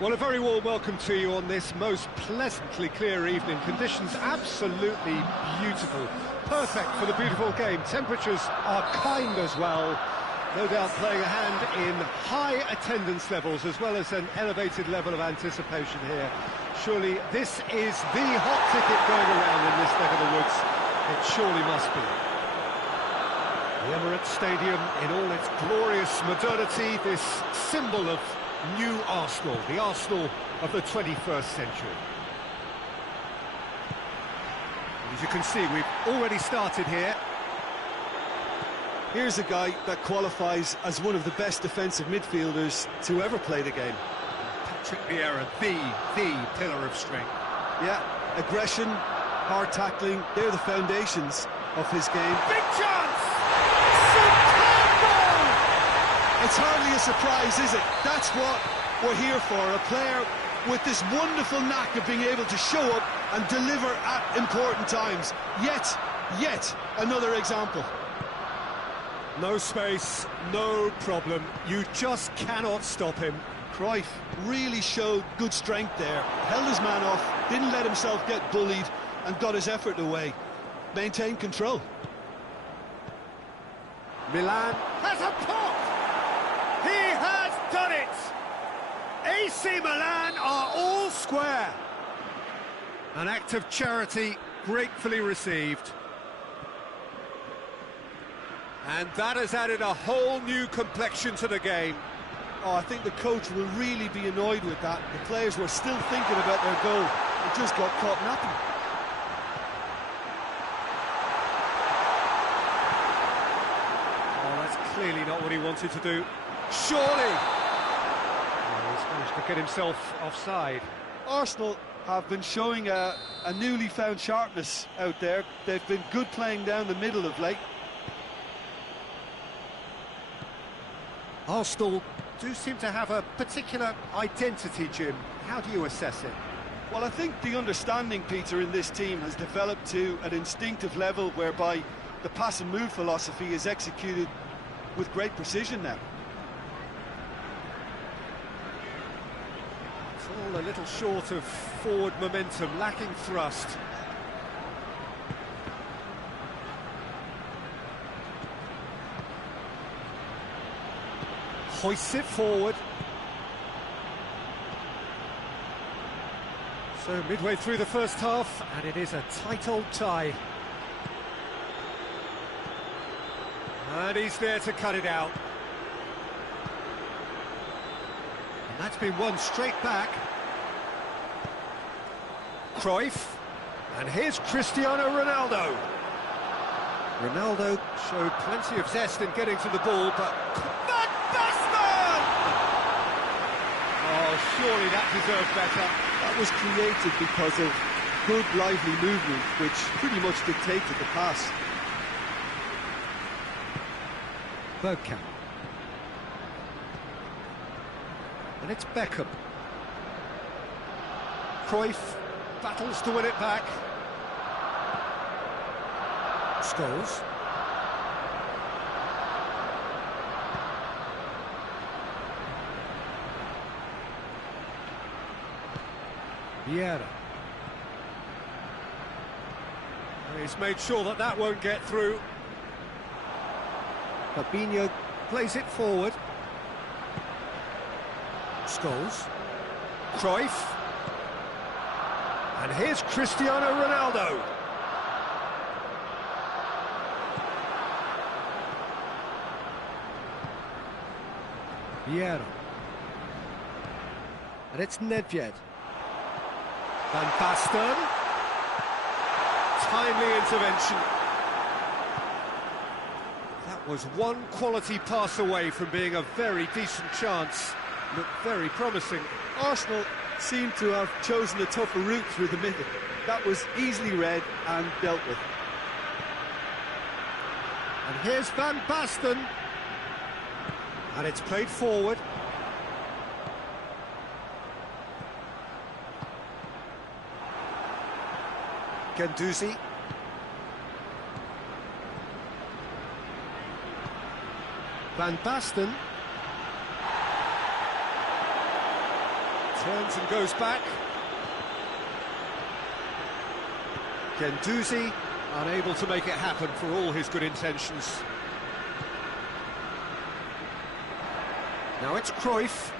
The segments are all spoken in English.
Well, a very warm welcome to you on this most pleasantly clear evening. Conditions absolutely beautiful. Perfect for the beautiful game. Temperatures are kind as well. No doubt playing a hand in high attendance levels as well as an elevated level of anticipation here. Surely this is the hot ticket going around in this neck of the woods. It surely must be. The Emirates Stadium in all its glorious modernity, this symbol of new Arsenal, the Arsenal of the 21st century. As you can see, we've already started here. Here's a guy that qualifies as one of the best defensive midfielders to ever play the game. Patrick Vieira, the pillar of strength. Yeah, aggression, hard tackling, they're the foundations of his game. Big chance! Superb goal! It's hardly a surprise, is it? That's what we're here for, a player with this wonderful knack of being able to show up and deliver at important times. Yet another example. No space, no problem. You just cannot stop him. Cruyff really showed good strength there. Held his man off, didn't let himself get bullied, and got his effort away. Maintained control. Milan has a pop! He has done it! AC Milan are all square. An act of charity gratefully received. And that has added a whole new complexion to the game. Oh, I think the coach will really be annoyed with that. The players were still thinking about their goal. It just got caught napping. Oh, that's clearly not what he wanted to do. Surely! Oh, he's managed to get himself offside. Arsenal have been showing a newly found sharpness out there. They've been good playing down the middle of late. Arsenal do seem to have a particular identity, Jim. How do you assess it? Well, I think the understanding, Peter, in this team has developed to an instinctive level whereby the pass and move philosophy is executed with great precision now. It's all a little short of forward momentum, lacking thrust. Hoists it forward. So midway through the first half, and it is a tight old tie. And he's there to cut it out. And that's been won straight back. Cruyff. And here's Cristiano Ronaldo. Ronaldo showed plenty of zest in getting to the ball, but... Oh, surely that deserved better. That was created because of good, lively movement, which pretty much dictated the pass. Bergkamp. And it's Beckham. Cruyff battles to win it back. Scholes. Vieira. He's made sure that that won't get through. Fabinho plays it forward. Scholes. Cruyff. And here's Cristiano Ronaldo. Vieira. And it's Nedved. Van Basten. Timely intervention. That was one quality pass away from being a very decent chance. Looked very promising. Arsenal seem to have chosen a tougher route through the middle. That was easily read and dealt with. And here's Van Basten. And it's played forward. Guendouzi. Van Basten. Turns and goes back. Guendouzi unable to make it happen for all his good intentions. Now it's Cruyff.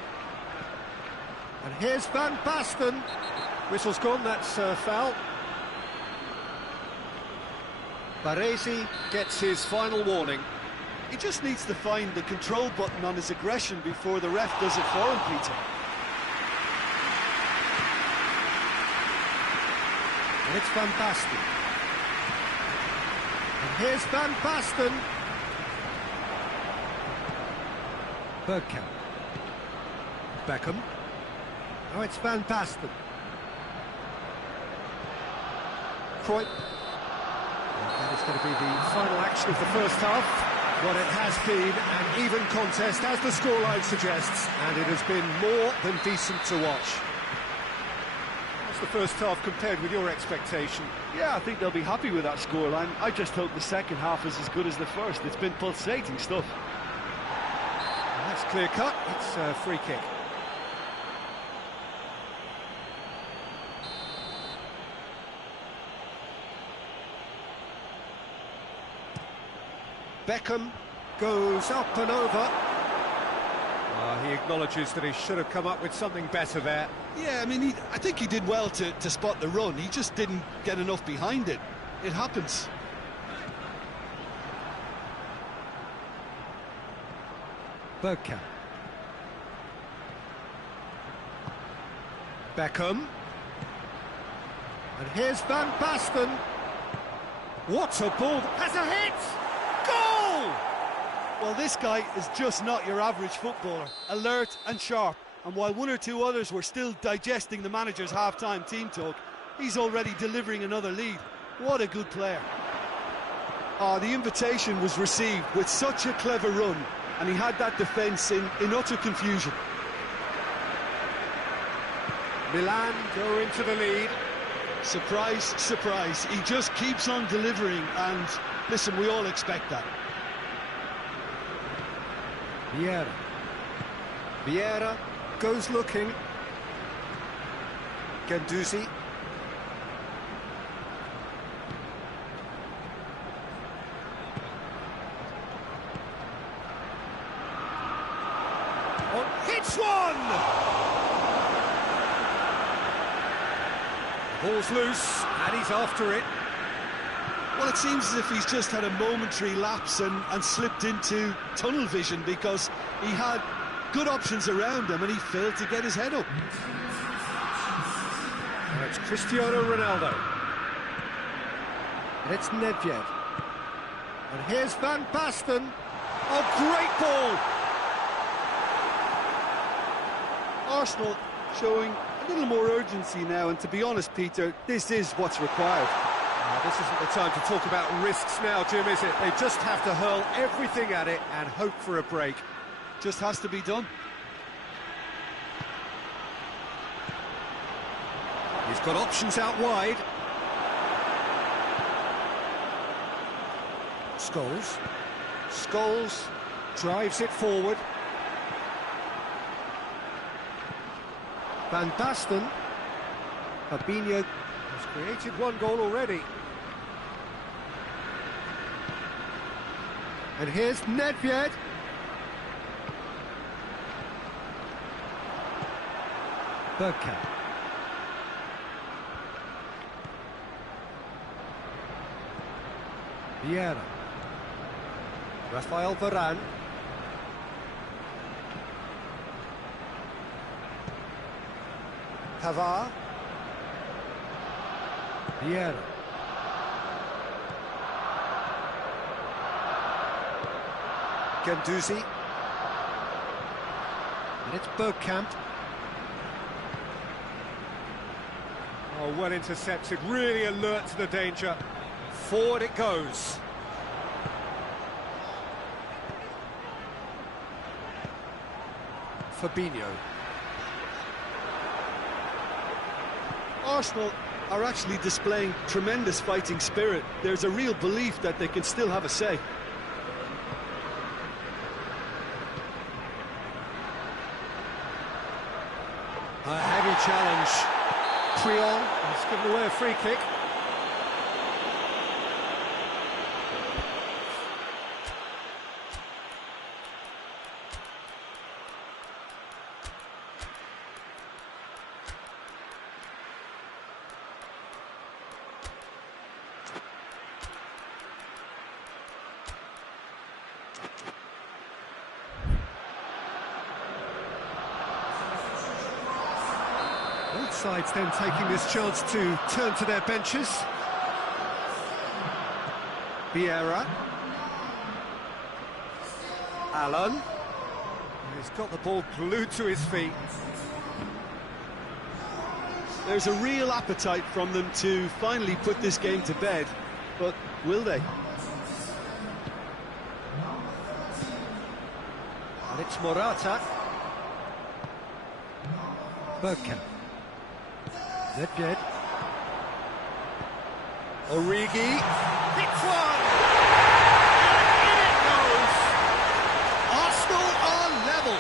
And here's Van Basten. Whistle's gone, that's foul. Baresi gets his final warning. He just needs to find the control button on his aggression before the ref does it for him, Peter. And it's Van Basten. And here's Van Basten. Bergkamp. Beckham. Now it's Van Basten. Cruyff. That is going to be the final action of the first half. What it has been an even contest, as the scoreline suggests, and it has been more than decent to watch. How's the first half compared with your expectation? Yeah, I think they'll be happy with that scoreline. I just hope the second half is as good as the first. It's been pulsating stuff. Well, that's clear cut. It's a free kick. Beckham goes up and over. He acknowledges that he should have come up with something better there. Yeah, I mean, I think he did well to spot the run. He just didn't get enough behind it. It happens. Bergkamp. Beckham. And here's Van Basten. What a ball! Has a hit! Goal! Well, this guy is just not your average footballer. Alert and sharp. And while one or two others were still digesting the manager's half-time team talk, he's already delivering another lead. What a good player. The invitation was received with such a clever run, and he had that defence in utter confusion. Milan go into the lead. Surprise, surprise. He just keeps on delivering, and listen, we all expect that. Vieira goes looking. Guendouzi. Oh, hits one! Ball's loose, and he's after it. Well, it seems as if he's just had a momentary lapse and slipped into tunnel vision, because he had good options around him and he failed to get his head up. And it's Cristiano Ronaldo. And it's Nedved. And here's Van Basten. Oh, great ball! Arsenal showing a little more urgency now, and to be honest, Peter, this is what's required. This isn't the time to talk about risks now, Jim, is it? They just have to hurl everything at it and hope for a break. Just has to be done. He's got options out wide. Scholes drives it forward. Van Basten. Fabinho has created one goal already. And here's Nedved. Bergkamp. Vieira. Rafael Varane. Pavard. Vieira. Guendouzi. And it's Bergkamp. Oh, well intercepted, really alert to the danger. Forward it goes. Fabinho. Arsenal are actually displaying tremendous fighting spirit. There's a real belief that they can still have a say. A heavy challenge. Creole has given away a free kick. Both sides then taking this chance to turn to their benches. Vieira. Allen. He's got the ball glued to his feet. There's a real appetite from them to finally put this game to bed, but will they? And it's Morata. Bergkamp. Nedved. Origi. Hits one! And in it goes! Arsenal are level!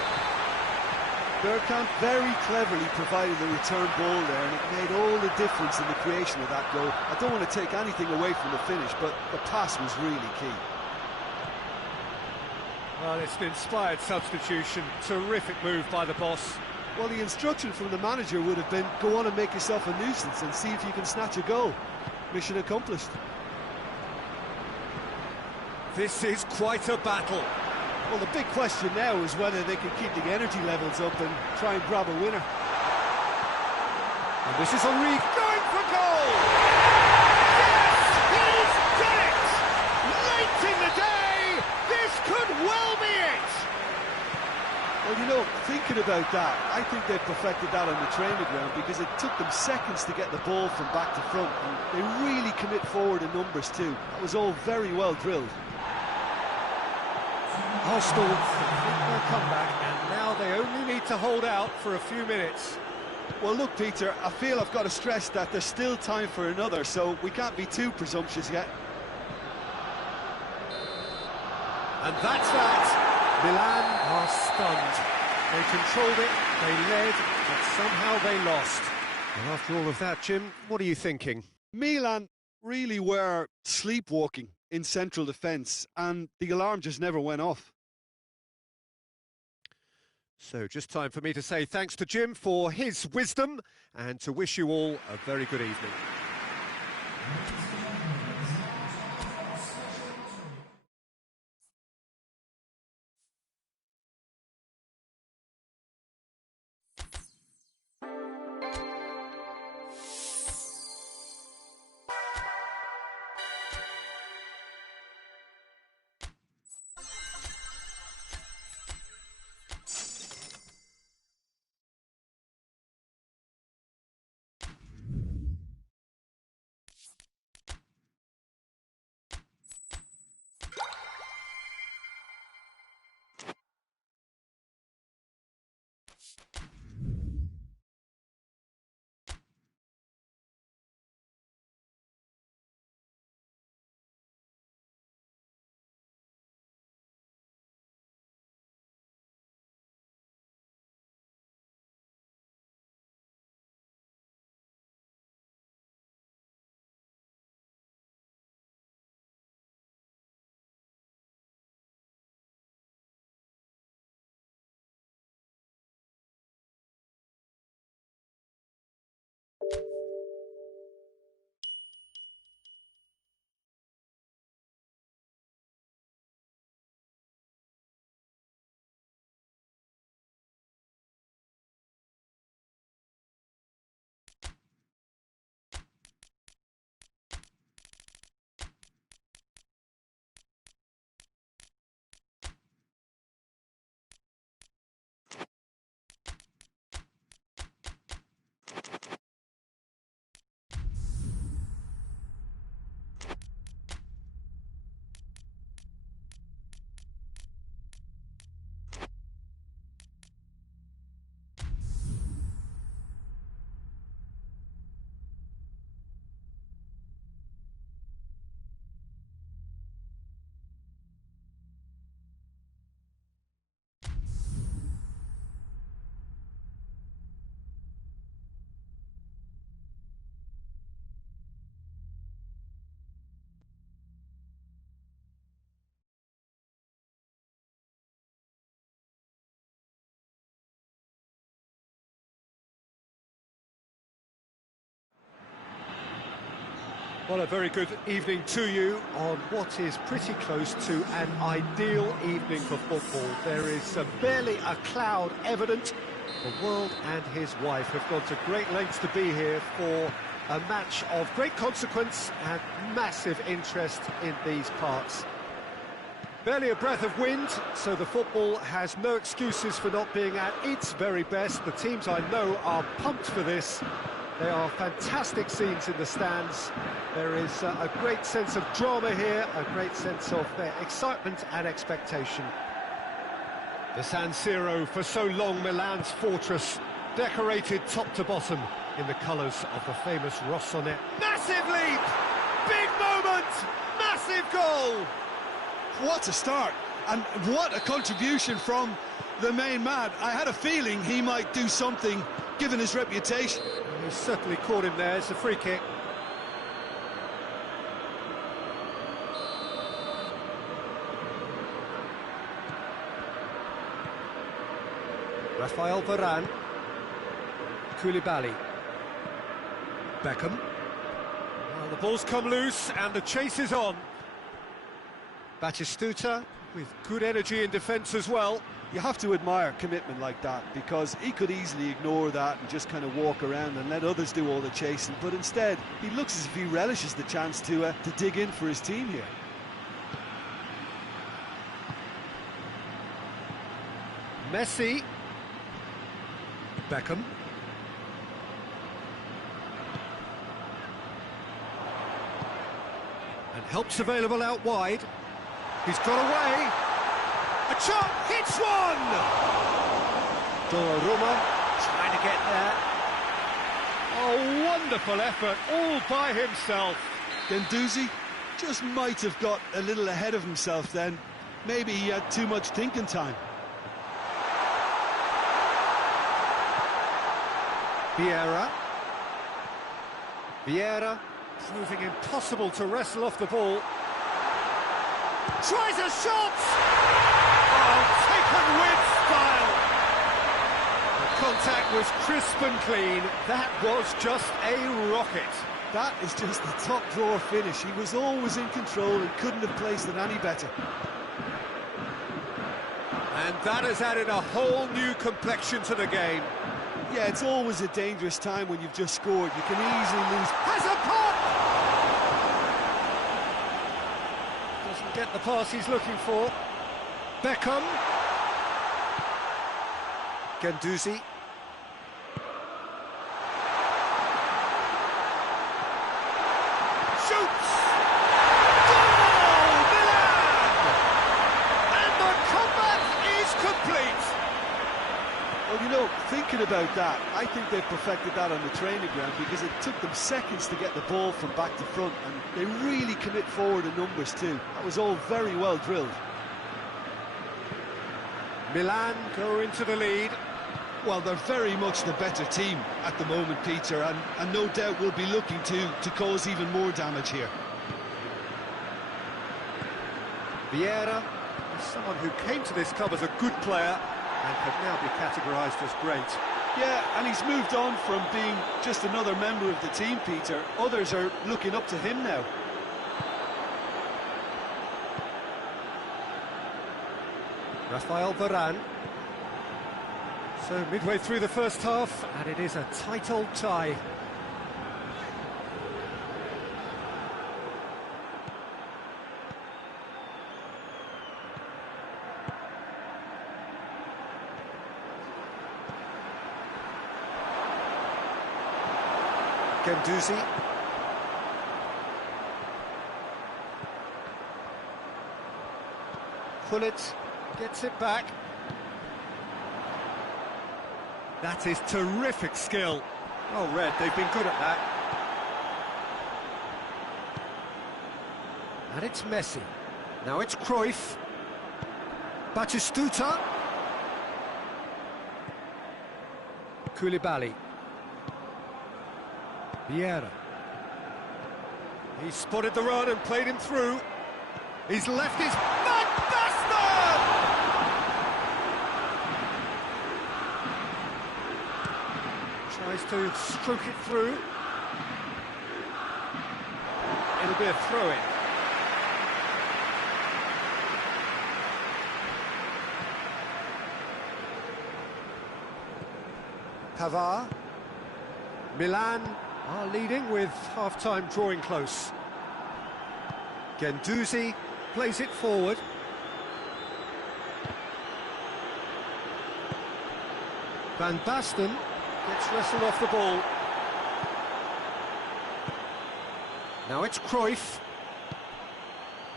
Bergkamp very cleverly provided the return ball there, and it made all the difference in the creation of that goal. I don't want to take anything away from the finish, but the pass was really key. Well, it's an inspired substitution. Terrific move by the boss. Well, the instruction from the manager would have been, go on and make yourself a nuisance and see if you can snatch a goal. Mission accomplished. This is quite a battle. Well, the big question now is whether they can keep the energy levels up and try and grab a winner. And this is Origi going for goal! Yes, he's done it! Late in the day, this could well be it! Well, you know, thinking about that, I think they perfected that on the training ground because it took them seconds to get the ball from back to front, and they really commit forward in numbers too. That was all very well drilled. Arsenal complete their comeback, and now they only need to hold out for a few minutes. Well, look, Peter, I feel I've got to stress that there's still time for another, so we can't be too presumptuous yet. And that's that. Milan are stunned. They controlled it, they led, but somehow they lost. And after all of that, Jim, what are you thinking? Milan really were sleepwalking in central defence, and the alarm just never went off. So just time for me to say thanks to Jim for his wisdom and to wish you all a very good evening. Well, a very good evening to you on what is pretty close to an ideal evening for football. There is barely a cloud evident. The world and his wife have gone to great lengths to be here for a match of great consequence and massive interest in these parts. Barely a breath of wind, so the football has no excuses for not being at its very best. The teams I know are pumped for this. There are fantastic scenes in the stands. There is a great sense of drama here, a great sense of excitement and expectation. The San Siro, for so long Milan's fortress, decorated top to bottom in the colours of the famous Rossoneri. Massive leap! Big moment! Massive goal! What a start, and what a contribution from the main man. I had a feeling he might do something, given his reputation. He certainly caught him there. It's a free kick. Rafael Varane. Koulibaly. Beckham. Well, the ball's come loose and the chase is on. Batistuta with good energy in defence as well. You have to admire commitment like that, because he could easily ignore that and just kind of walk around and let others do all the chasing, but instead he looks as if he relishes the chance to dig in for his team here. Messi. Beckham. And help's available out wide. He's got away. A chop, hits one! Donnarumma trying to get there. Oh, wonderful effort, all by himself. Guendouzi just might have got a little ahead of himself then. Maybe he had too much thinking time. Vieira proving impossible to wrestle off the ball. Tries a shot! Oh, taken with style! The contact was crisp and clean. That was just a rocket. That is just the top drawer finish. He was always in control and couldn't have placed it any better. And that has added a whole new complexion to the game. Yeah, it's always a dangerous time when you've just scored. You can easily lose. Has a pop! Doesn't get the pass he's looking for. Beckham. Guendouzi. Shoots! Goal! Milan! And the comeback is complete! Well, you know, thinking about that, I think they've perfected that on the training ground, because it took them seconds to get the ball from back to front, and they really commit forward in numbers too. That was all very well drilled. Milan go into the lead. Well, they're very much the better team at the moment, Peter, and no doubt will be looking to cause even more damage here. Vieira is someone who came to this club as a good player and could now be categorised as great. Yeah, and he's moved on from being just another member of the team, Peter. Others are looking up to him now. Rafael Varane. So midway through the first half, and it is a tight old tie. Guendouzi. Pullet gets it back. That is terrific skill. Oh, Red, they've been good at that. And it's Messi. Now it's Cruyff. Batistuta. Koulibaly. Vieira. He spotted the run and played him through. He's left his... Van Basten! Tries to stroke it through. be a throw-in. Pavard. Milan are leading with half-time drawing close. Guendouzi plays it forward. Van Basten gets wrestled off the ball. Now it's Cruyff.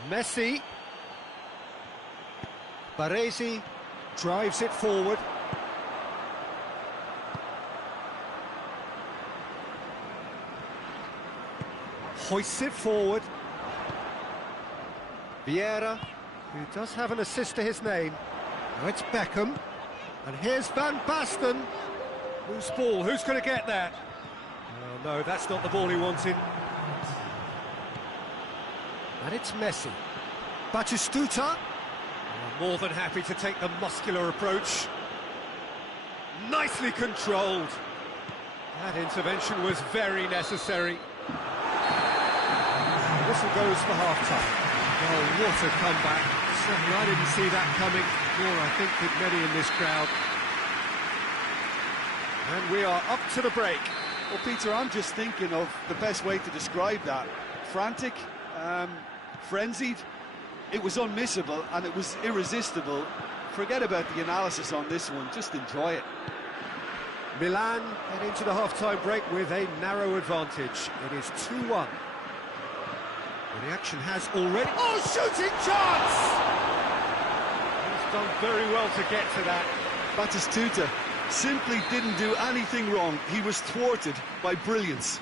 Messi. Baresi drives it forward. Hoists it forward. Vieira, who does have an assist to his name. Now it's Beckham. And here's Van Basten. Whose ball? Who's going to get that? Oh, no, that's not the ball he wanted. And it's Messi. Batistuta. More than happy to take the muscular approach. Nicely controlled. That intervention was very necessary. The whistle goes for half-time. Oh, what a comeback. Certainly I didn't see that coming, nor I think did many in this crowd. And we are up to the break. Well, Peter, I'm just thinking of the best way to describe that. Frantic, frenzied, it was unmissable and it was irresistible. Forget about the analysis on this one, just enjoy it. Milan head into the half-time break with a narrow advantage. It is 2-1. Well, the action has already... Oh, shooting chance! He's done very well to get to that. Batistuta simply didn't do anything wrong. He was thwarted by brilliance.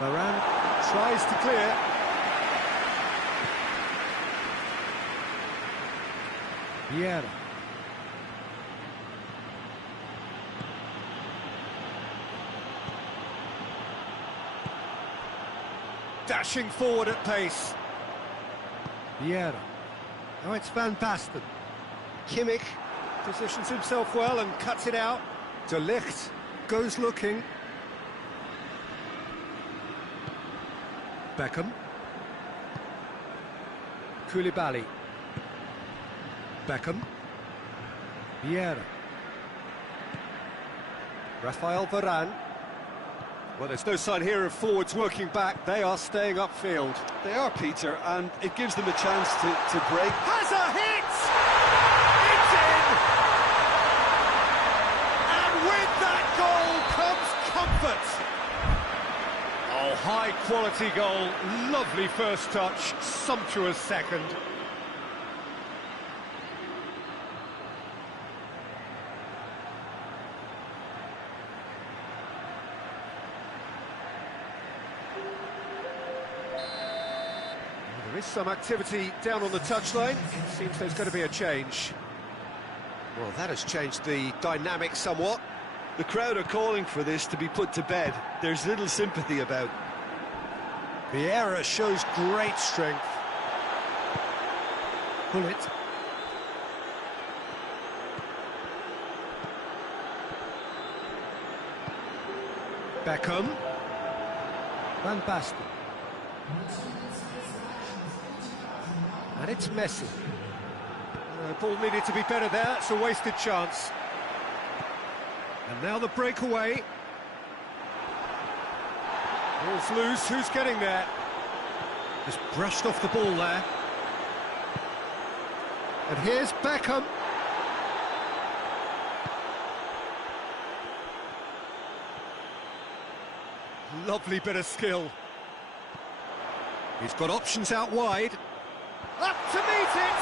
Varane tries to clear. Vieira. Dashing forward at pace. Vieira. Now it's Van Basten. Kimmich positions himself well and cuts it out. De Ligt goes looking. Beckham. Koulibaly. Beckham. Vieira. Rafael Varane. Well, there's no sign here of forwards working back. They are staying upfield. They are, Peter, and it gives them a chance to break. Has a hit! It's in! And with that goal comes comfort. Oh, high-quality goal. Lovely first touch. Sumptuous second. There is some activity down on the touchline. It seems there's going to be a change. Well, that has changed the dynamic somewhat. The crowd are calling for this to be put to bed. There's little sympathy about. Vieira shows great strength. Bullet. Beckham. Van Basten. And it's Messi. The ball needed to be better there, it's a wasted chance. And now the breakaway. Ball's loose, who's getting there? Just brushed off the ball there. And here's Beckham. Lovely bit of skill. He's got options out wide. Up to meet it!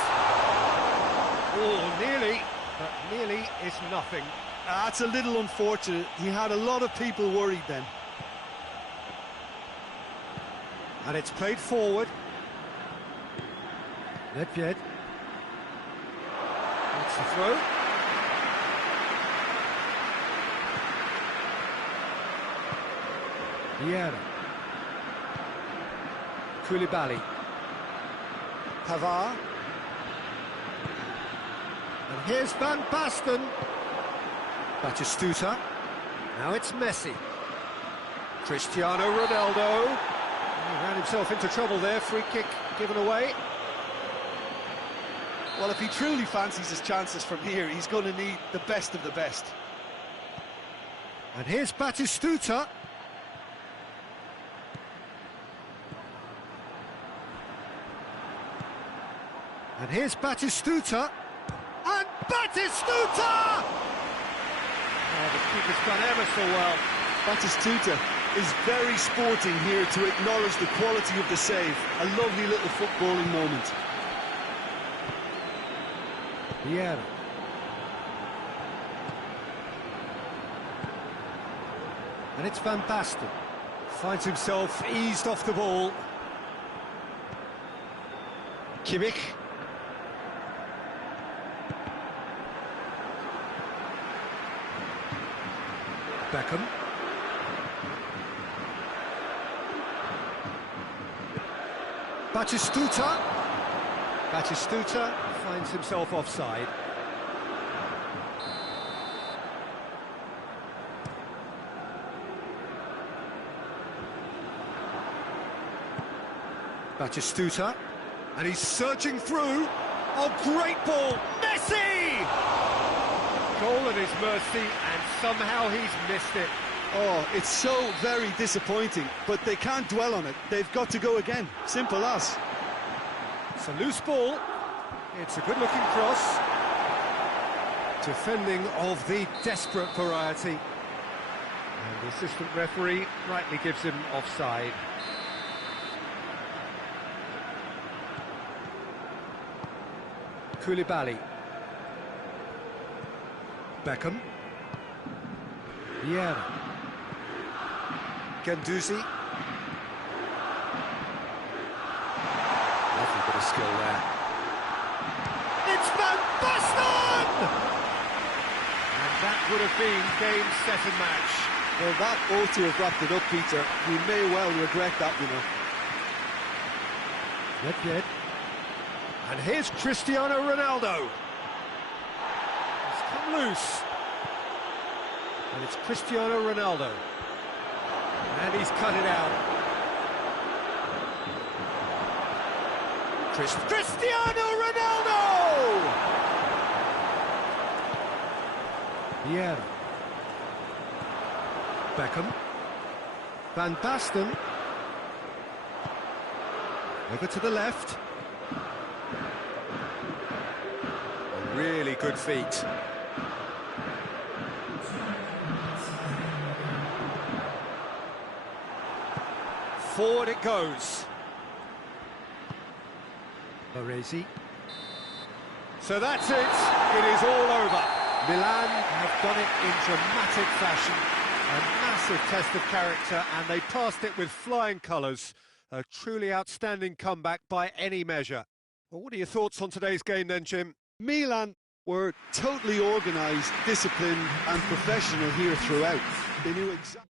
Oh, nearly, but nearly is nothing. That's a little unfortunate. He had a lot of people worried then. And it's played forward. Nedved. That's the throw. Vieira. Koulibaly. Pavard. And here's Van Basten. Batistuta. Now it's Messi. Cristiano Ronaldo. He ran himself into trouble there, free kick given away. Well, if he truly fancies his chances from here, he's going to need the best of the best. And here's Batistuta. And here's Batistuta. And Batistuta! Oh, the keeper's done ever so well. Batistuta is very sporting here to acknowledge the quality of the save. A lovely little footballing moment. Yeah. And it's Van Basten. Finds himself eased off the ball. Kimmich. Beckham. Batistuta. Batistuta finds himself offside. Batistuta, and he's surging through. Oh, great ball! Messi! Goal at his mercy, and somehow he's missed it. Oh, it's so very disappointing, but they can't dwell on it. They've got to go again. Simple as. It's a loose ball. It's a good-looking cross. Defending of the desperate variety. And the assistant referee rightly gives him offside. Koulibaly. Beckham. Vieira. Guendouzi. Lovely bit of skill there. It's Van Basten! And that would have been game, set and match. Well, that ought to have wrapped it up, Peter. We may well regret that, you know. Yet. And here's Cristiano Ronaldo. He's come loose. And it's Cristiano Ronaldo. And he's cut it out. Cristiano Ronaldo! Yeah. Beckham. Van Basten. Over to the left. Really good feet. Forward it goes. Baresi. So that's it. It is all over. Milan have done it in dramatic fashion. A massive test of character, and they passed it with flying colours. A truly outstanding comeback by any measure. Well, what are your thoughts on today's game then, Jim? Milan were totally organised, disciplined and professional here throughout. They knew exactly...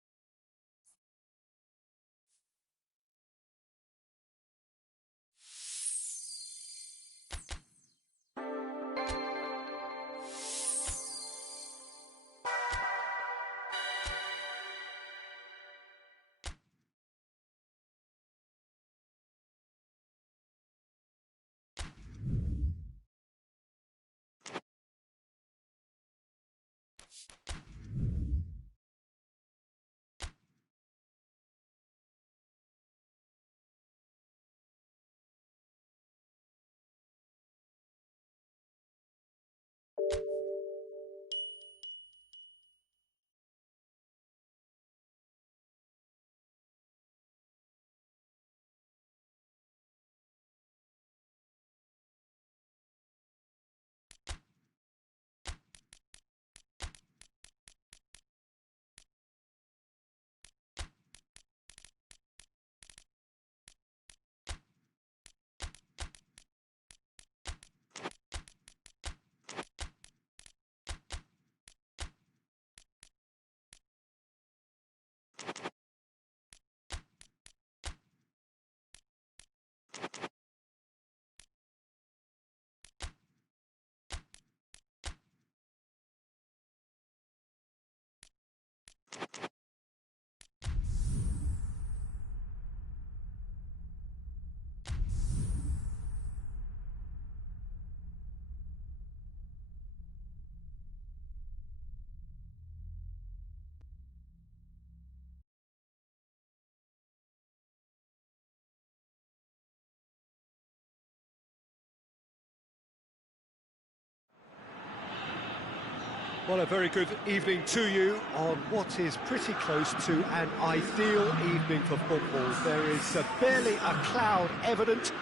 Well, a very good evening to you on what is pretty close to an ideal evening for football. There is barely a cloud evident.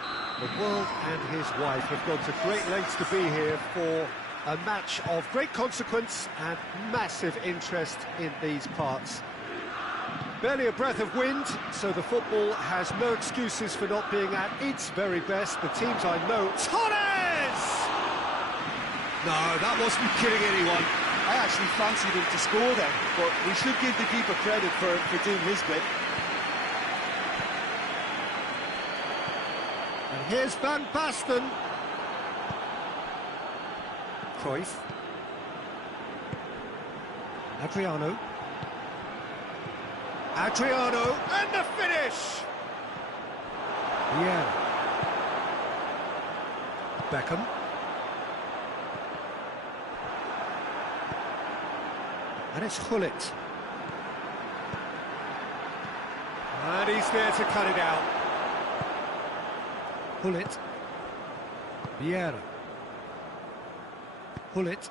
The world and his wife have gone to great lengths to be here for a match of great consequence and massive interest in these parts. Barely a breath of wind, so the football has no excuses for not being at its very best. The teams I know... Torres! No, that wasn't kidding anyone. I actually fancied him to score there, but we should give the keeper credit for doing his bit. And here's Van Basten. Cruyff. Adriano, and the finish! Yeah. Beckham. And it's Hullet. And he's there to cut it out. Hullet. Vieira. Hullet.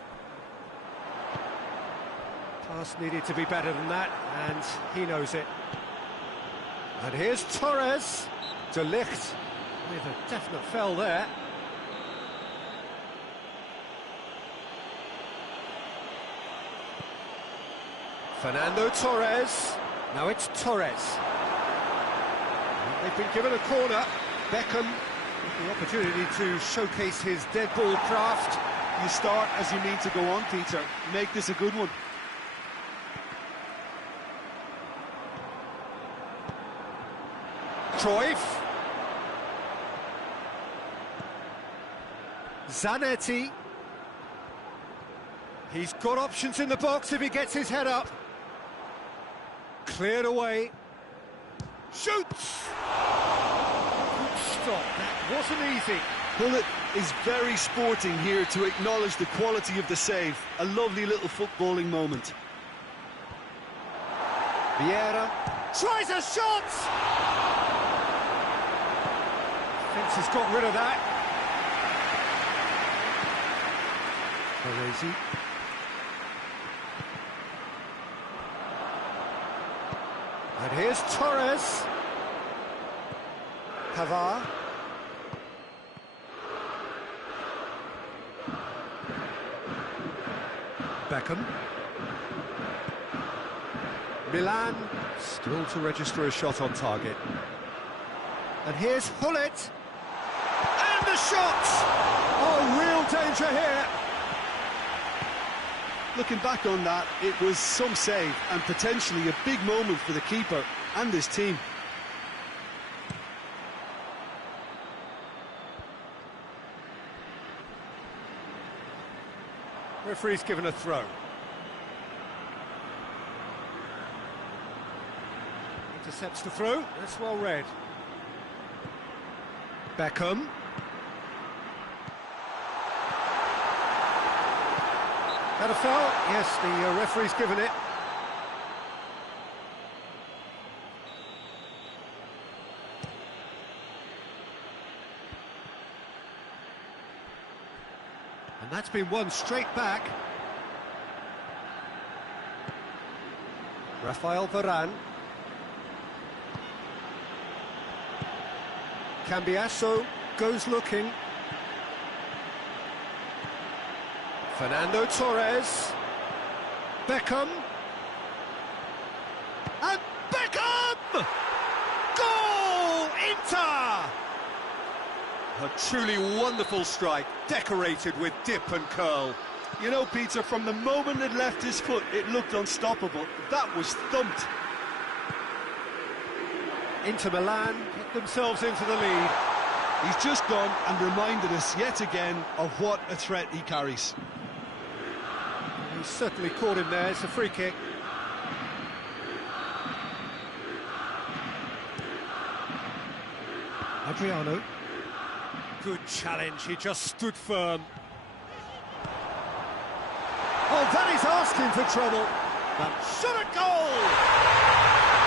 Pass needed to be better than that, and he knows it. And here's Torres. De Ligt with a definite foul there. Fernando Torres. Now it's Torres. They've been given a corner. Beckham with the opportunity to showcase his dead ball craft. You start as you need to go on, Peter. Make this a good one. Cruyff. Zanetti. He's got options in the box if he gets his head up. Cleared away. Shoots! Good stop, that wasn't easy. Hullet is very sporting here to acknowledge the quality of the save. A lovely little footballing moment. Vieira tries a shot! Fence has got rid of that. Parisi. And here's Torres. Pavard. Beckham. Milan still to register a shot on target. And here's Hullet. And the shot! Oh, real danger here. Looking back on that, it was some save and potentially a big moment for the keeper and his team. Referee's given a throw. Intercepts the throw, that's well read. Beckham. That a foul? Yes, the referee's given it. And that's been won straight back. Rafael Varane. Cambiasso goes looking. Fernando Torres. Beckham. And Beckham! Goal! Inter! A truly wonderful strike, decorated with dip and curl. You know, Peter, from the moment it left his foot, it looked unstoppable. That was thumped. Inter Milan get themselves into the lead. He's just gone and reminded us yet again of what a threat he carries. He's certainly caught him there. It's a free kick. Adriano. Good challenge, he just stood firm. Oh, that is asking for trouble. But shot a goal!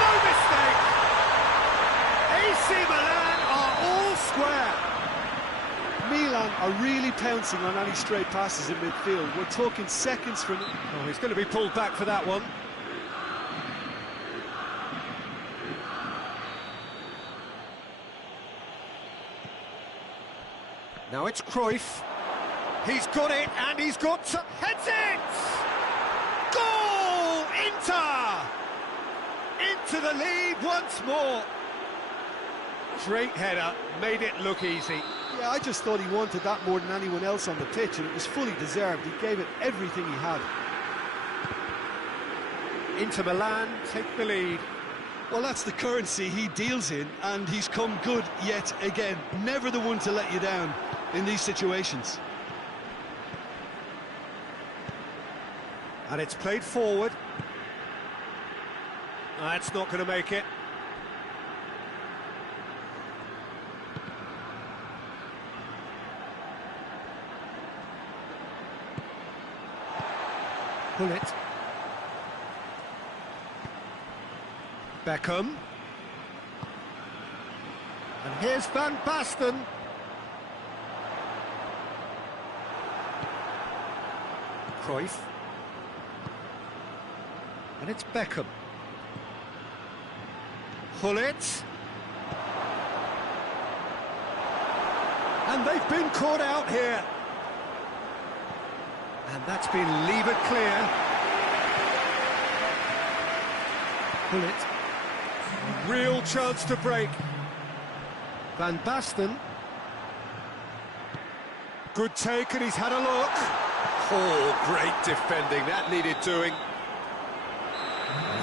No mistake! AC Milan are all square. Milan are really pouncing on any straight passes in midfield. We're talking seconds from... Oh, he's going to be pulled back for that one. Now it's Cruyff. He's got it, and he's got to... Heads it! Goal! Inter! Into the lead once more. Great header, made it look easy. Yeah, I just thought he wanted that more than anyone else on the pitch, and it was fully deserved. He gave it everything he had. Inter Milan take the lead. Well, that's the currency he deals in, and he's come good yet again. Never the one to let you down in these situations. And it's played forward. That's not going to make it. Pull it. Beckham. And here's Van Basten. Cruyff. And it's Beckham. Pull it. And they've been caught out here. And that's been levered clear. Pull it. A real chance to break. Van Basten. Good take, and he's had a look. Oh, great defending. That needed doing.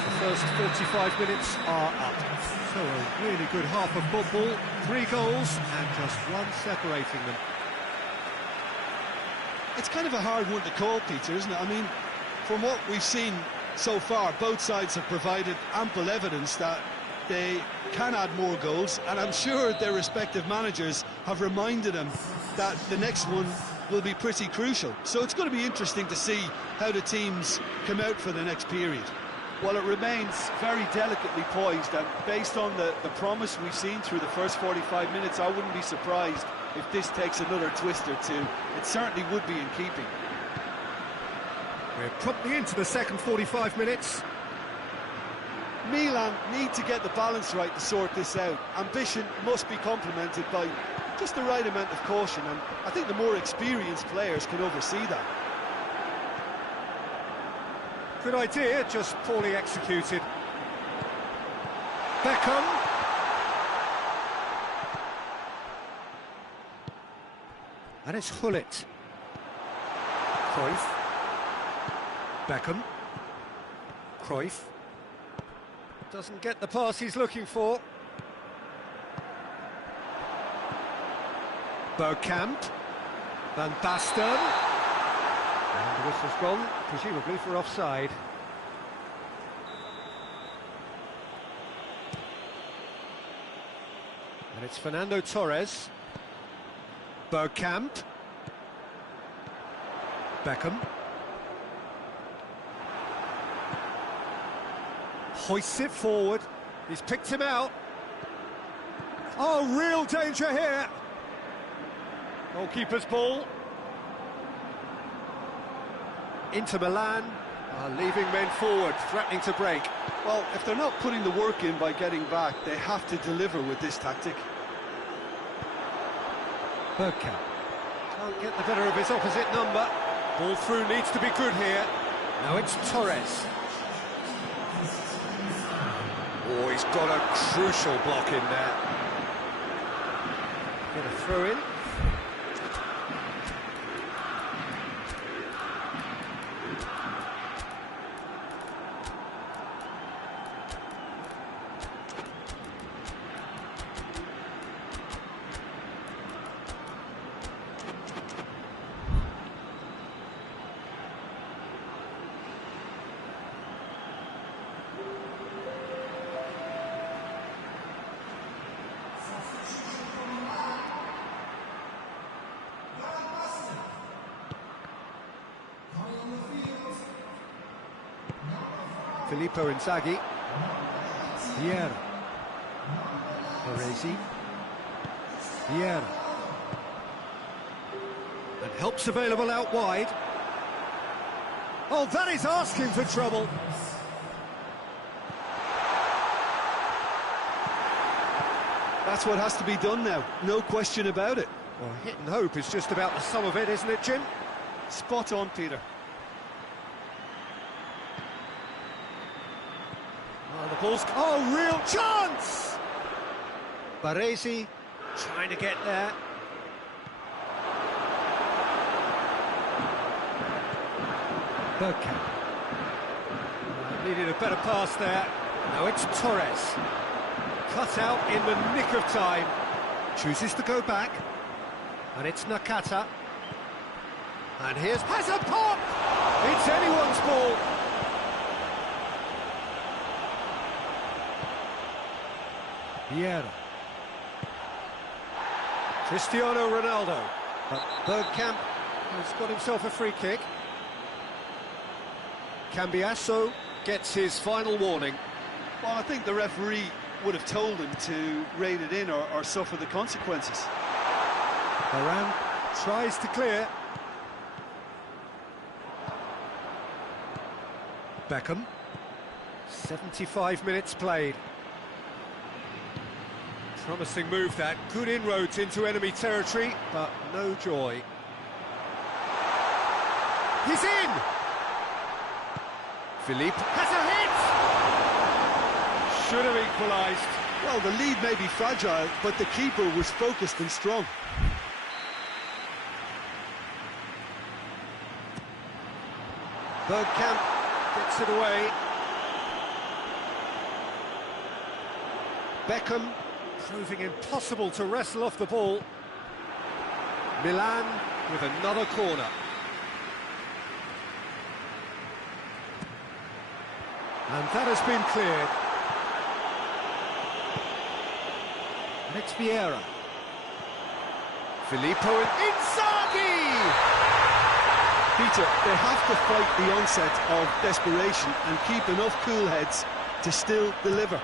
The first 45 minutes are up. So a really good half of football. 3 goals and just one separating them. It's kind of a hard one to call, Peter, isn't it? I mean, from what we've seen so far, both sides have provided ample evidence that they can add more goals, and I'm sure their respective managers have reminded them that the next one will be pretty crucial. So it's going to be interesting to see how the teams come out for the next period. Well, it remains very delicately poised, and based on the promise we've seen through the first 45 minutes, I wouldn't be surprised if this takes another twist or two. It certainly would be in keeping. We're promptly into the second 45 minutes. Milan need to get the balance right to sort this out. Ambition must be complemented by just the right amount of caution, and I think the more experienced players can oversee that. Good idea, just poorly executed. Beckham. And it's Hullet. Cruyff. Beckham. Cruyff. Doesn't get the pass he's looking for. Bergkamp. Van Basten. And the whistle's gone, presumably for offside. And it's Fernando Torres. Bergkamp. Beckham. Hoists it forward. He's picked him out. Oh, real danger here. Goalkeeper's ball. Inter Milan are leaving men forward, threatening to break. Well, if they're not putting the work in by getting back, they have to deliver with this tactic. Bergkamp can't get the better of his opposite number. Ball through needs to be good here. Now it's Torres. Oh, he's got a crucial block in there. Get a throw in. Filippo Inzaghi. Vieira. Paresi. Vieira. And help's available out wide. Oh, that is asking for trouble. That's what has to be done now, no question about it. Well, hit and hope is just about the sum of it, isn't it, Jim? Spot on, Peter. Oh, the ball's... Oh, real chance! Baresi trying to get there. Bergkamp. Needed a better pass there. Now it's Torres. Cut out in the nick of time. Chooses to go back. And it's Nakata. And here's... Has a pop! It's anyone's ball. Vieira. Cristiano Ronaldo. But Bergkamp has got himself a free kick. Cambiasso gets his final warning. Well, I think the referee would have told him to rein it in or suffer the consequences. Varane tries to clear. Beckham. 75 minutes played. Promising move that. Good inroads into enemy territory, but no joy. He's in! Philippe has a hit! Should have equalised. Well, the lead may be fragile, but the keeper was focused and strong. Bergkamp gets it away. Beckham proving impossible to wrestle off the ball. Milan with another corner. And that has been cleared. And it's Vieira. Filippo and Inzaghi! Peter, they have to fight the onset of desperation and keep enough cool heads to still deliver.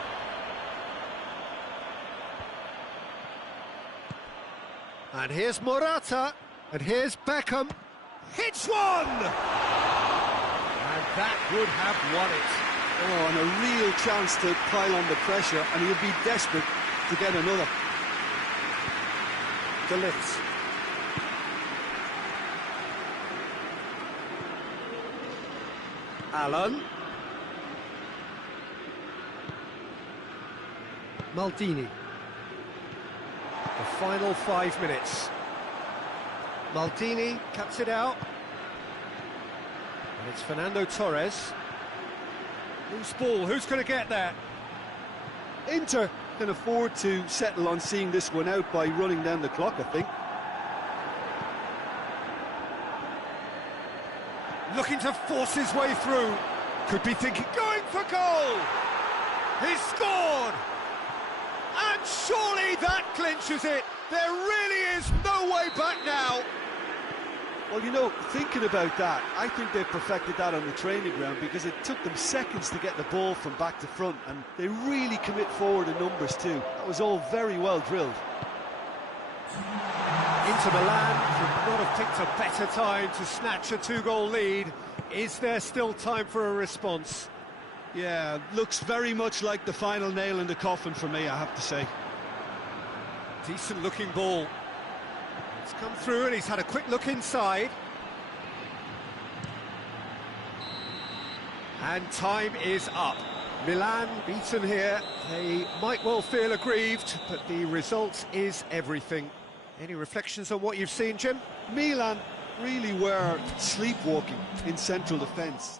And here's Morata, and here's Beckham. Hits one! And that would have won it. Oh, and a real chance to pile on the pressure, and he'll be desperate to get another. De Ligt. Allen. Maldini. The final 5 minutes. Maldini cuts it out. And it's Fernando Torres. Loose ball, who's going to get there? Inter can afford to settle on seeing this one out by running down the clock, I think. Looking to force his way through. Could be thinking, going for goal! He's scored! And surely that clinches it! There really is no way back now! Well, you know, thinking about that, I think they perfected that on the training ground because it took them seconds to get the ball from back to front, and they really commit forward in numbers too. That was all very well drilled. Inter Milan could not have picked a better time to snatch a two-goal lead. Is there still time for a response? Yeah, looks very much like the final nail in the coffin for me, I have to say. Decent looking ball. It's come through and he's had a quick look inside. And time is up. Milan beaten here. They might well feel aggrieved, but the result is everything. Any reflections on what you've seen, Jim? Milan really were sleepwalking in central defence.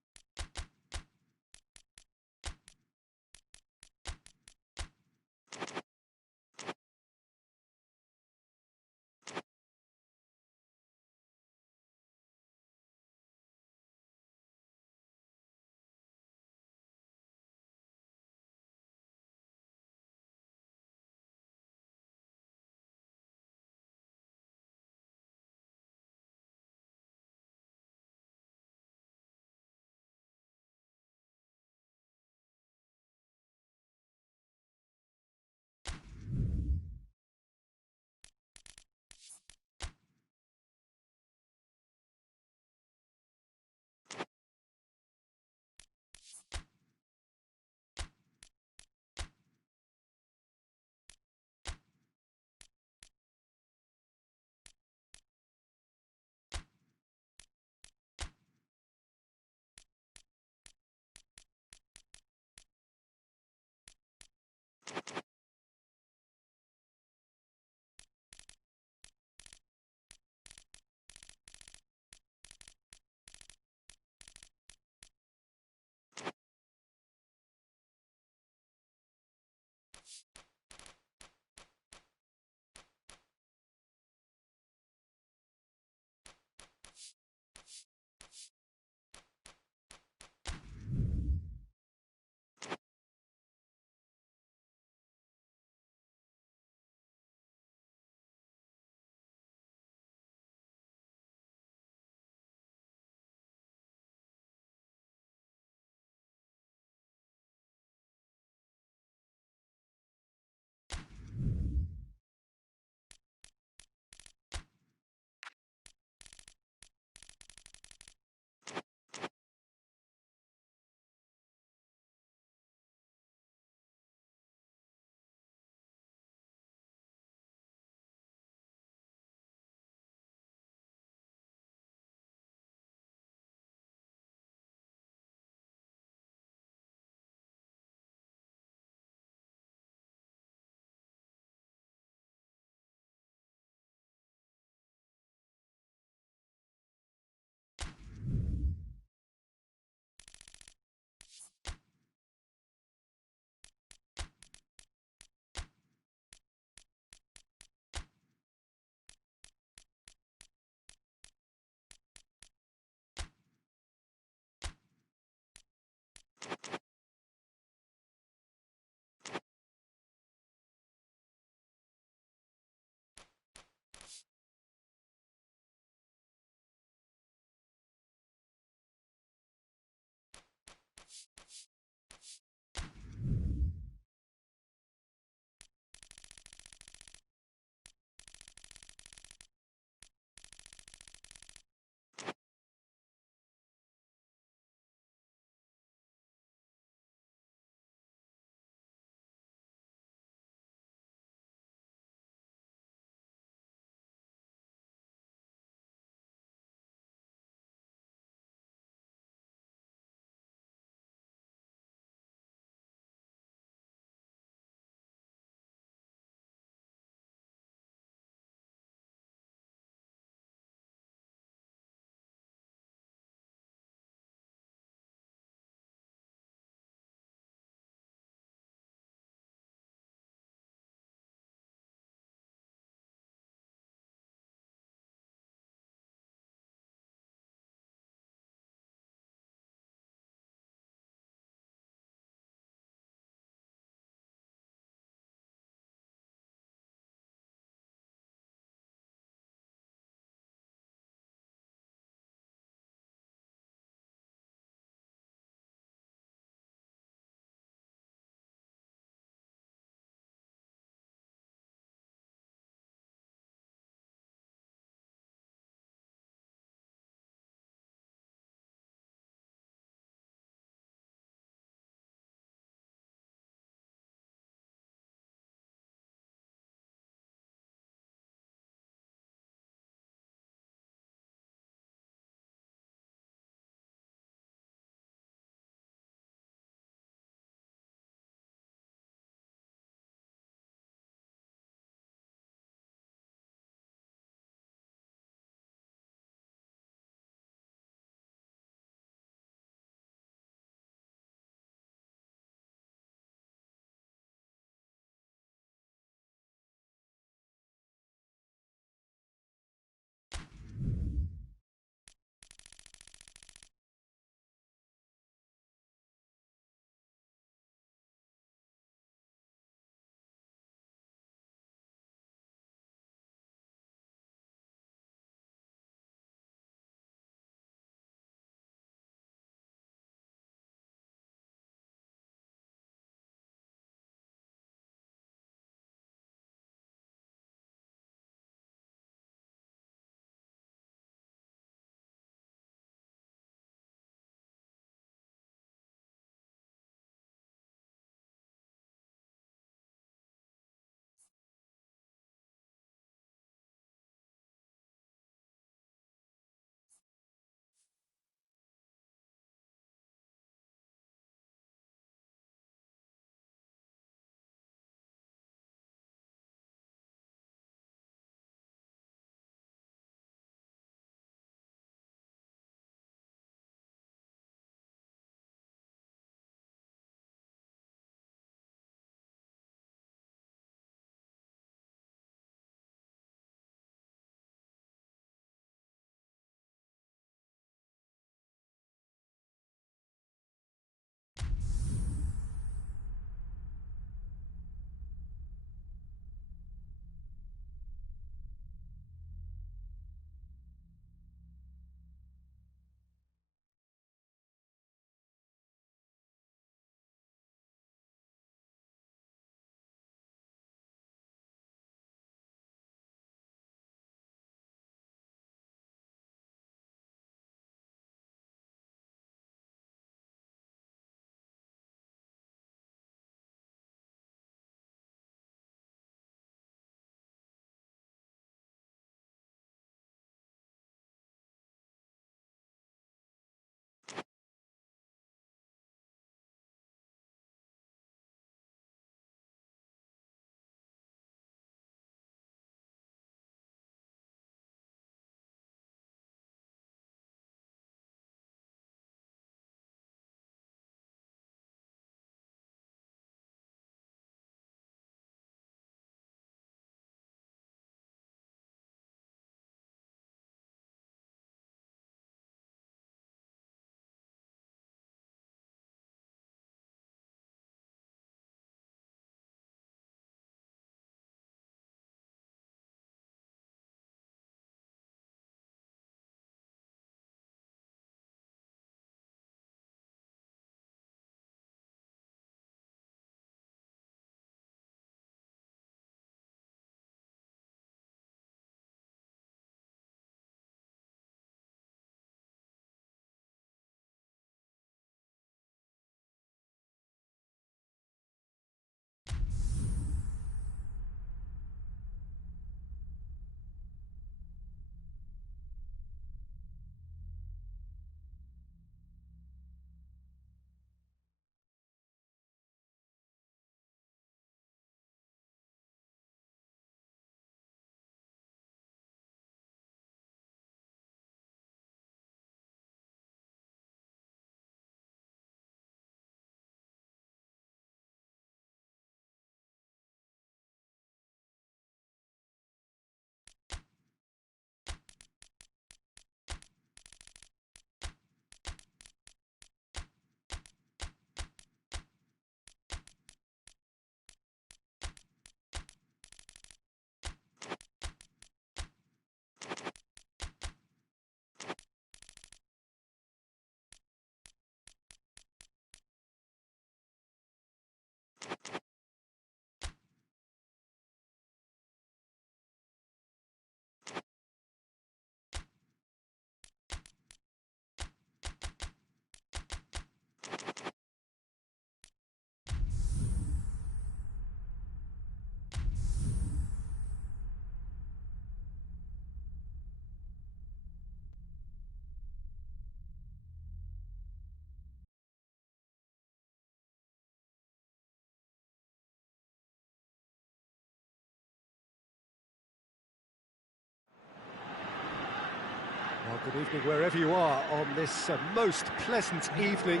Well, good evening wherever you are on this most pleasant evening.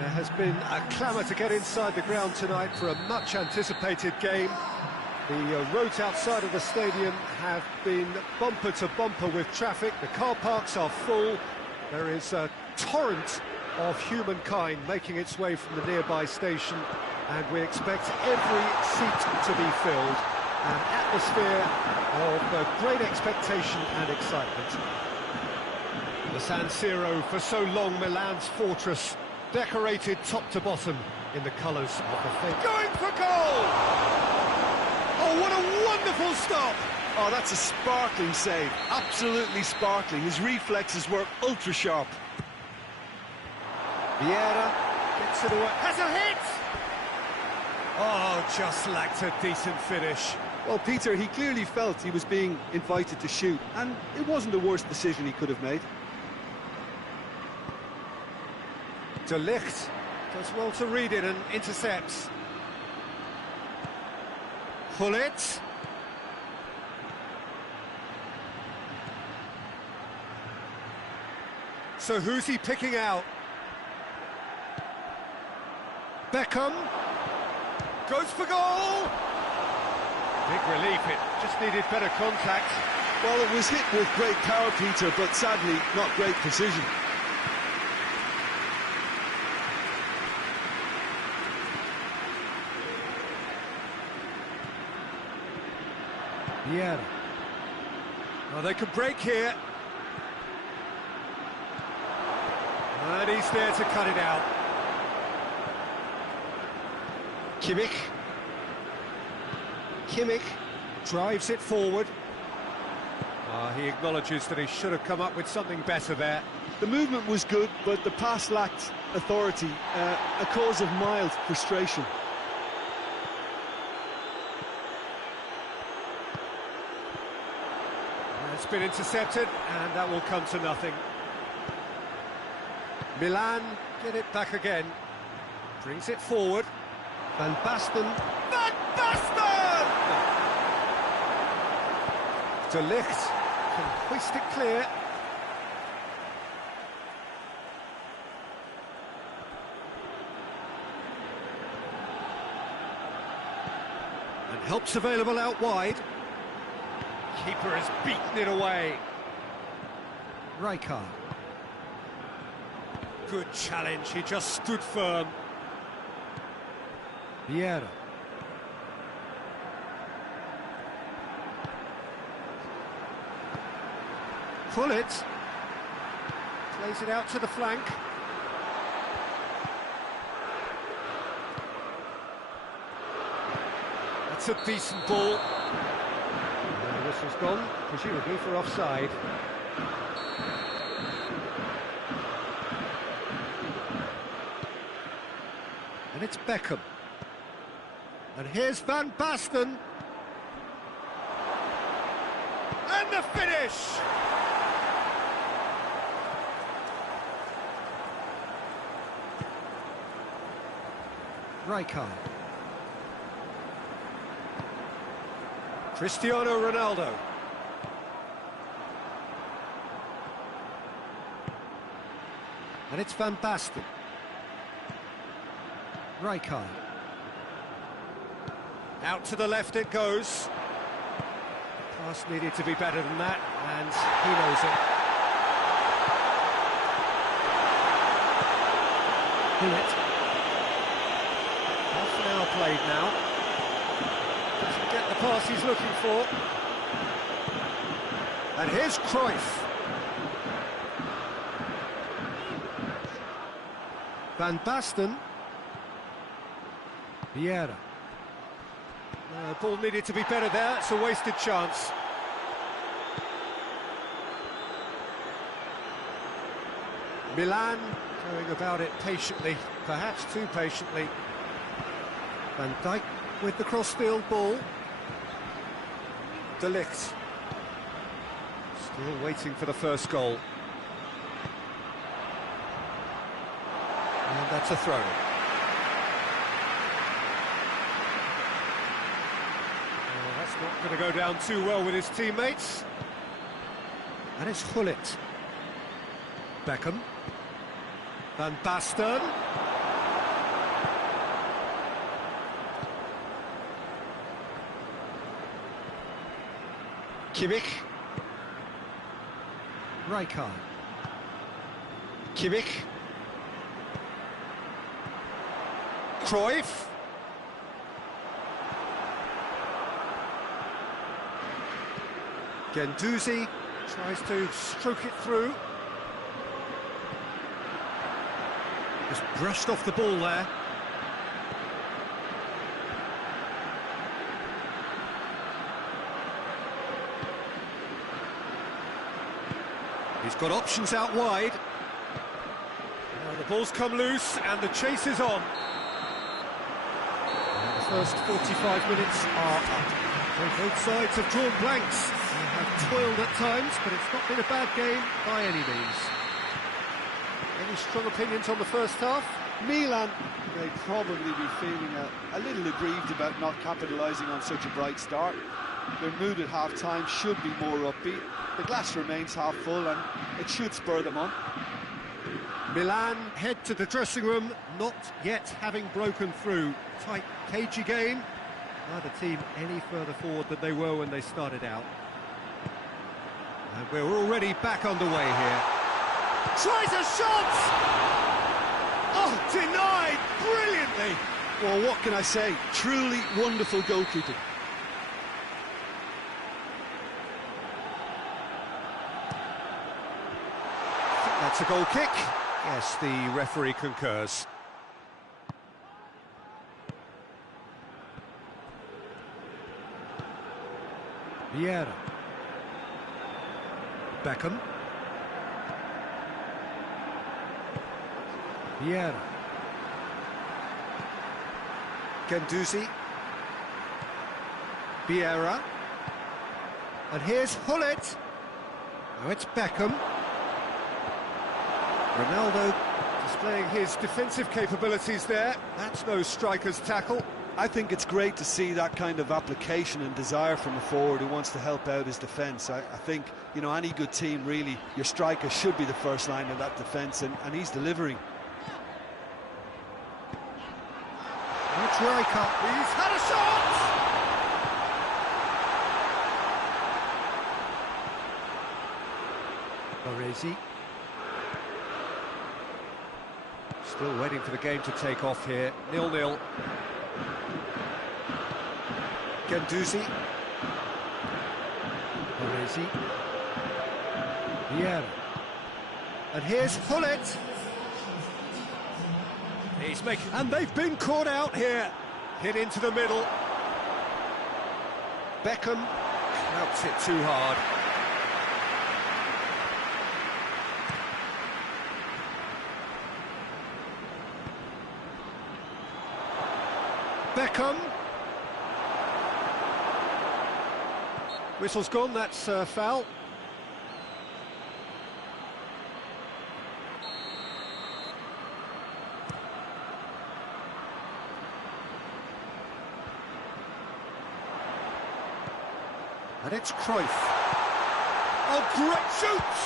There has been a clamour to get inside the ground tonight for a much-anticipated game. The roads outside of the stadium have been bumper to bumper with traffic. The car parks are full. There is a torrent of humankind making its way from the nearby station, and we expect every seat to be filled. An atmosphere of great expectation and excitement. The San Siro, for so long Milan's fortress, decorated top to bottom in the colours of the faith. Going for goal! Oh, what a wonderful stop! Oh, that's a sparkling save, absolutely sparkling. His reflexes were ultra-sharp. Vieira gets it away, has a hit! Oh, just lacked a decent finish. Well, Peter, he clearly felt he was being invited to shoot, and it wasn't the worst decision he could have made. De Ligt does well to read it and intercepts. Gullit. So who's he picking out? Beckham goes for goal. Big relief, it just needed better contact. Well, it was hit with great power, Peter, but sadly not great precision. Vieira. Oh, they could break here. And he's there to cut it out. Kimmich drives it forward. He acknowledges that he should have come up with something better there. The movement was good, but the pass lacked authority, a cause of mild frustration. It's been intercepted, and that will come to nothing. Milan get it back again. Brings it forward. Van Basten. Van Basten! De Ligt can hoist it clear. And help's available out wide. Keeper has beaten it away. Rijkaard. Good challenge, he just stood firm. Vieira. Gullit plays it out to the flank. That's a decent ball. This has gone, presumably for offside. And it's Beckham. And here's Van Basten. And the finish! Rijkaard. Cristiano Ronaldo. And it's Van Basten. Rijkaard. Out to the left it goes. Pass needed to be better than that, and he knows it. Gullit. Half an hour played now. Doesn't get the pass he's looking for. And here's Cruyff. Van Basten. Vieira. Ball needed to be better there, it's a wasted chance. Milan going about it patiently, perhaps too patiently. Van Dijk with the cross-field ball. De Ligt. Still waiting for the first goal. And that's a throw. Well, that's not going to go down too well with his teammates. And it's Gullit. Beckham. Van Basten. Kimmich. Rijkaard. Kimmich. Cruyff. Guendouzi tries to stroke it through. Just brushed off the ball there. He's got options out wide. Now the ball's come loose and the chase is on. And the first 45 minutes are up. So both sides have drawn blanks. They have toiled at times, but it's not been a bad game by any means. Any strong opinions on the first half? Milan may probably be feeling a little aggrieved about not capitalising on such a bright start. Their mood at half-time should be more upbeat. The glass remains half full and it should spur them on. Milan head to the dressing room, not yet having broken through. Tight, cagey game. Neither team any further forward than they were when they started out. And we're already back underway here. Tries a shot! Oh, denied brilliantly! Well, what can I say? Truly wonderful goalkeeping. That's a goal kick. Yes, the referee concurs. Vieira. Beckham. Vieira. Guendouzi. Vieira. And here's Hullet. Now it's Beckham. Ronaldo displaying his defensive capabilities there. That's no striker's tackle. I think it's great to see that kind of application and desire from a forward who wants to help out his defence. I think, you know, any good team, really, your striker should be the first line of that defence, and he's delivering. That's Rijkaard. He's had a shot! Baresi. Still waiting for the game to take off here. 0-0. Guendouzi. Baresi. Vieira. And here's Hullet. He's making... And they've been caught out here. Hit into the middle. Beckham clouts it too hard. Beckham. Whistle's gone, that's foul. And it's Cruyff. Oh, great shoots!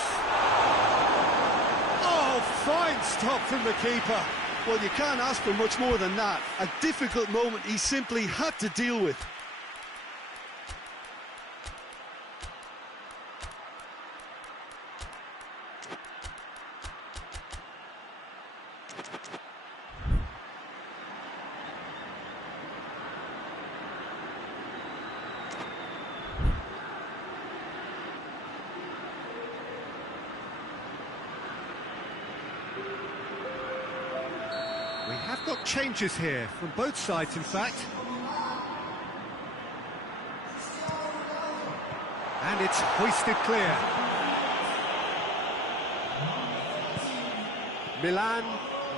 Oh, fine stop from the keeper. Well, you can't ask for much more than that. A difficult moment he simply had to deal with. We have got changes here, from both sides in fact. And it's hoisted clear. Milan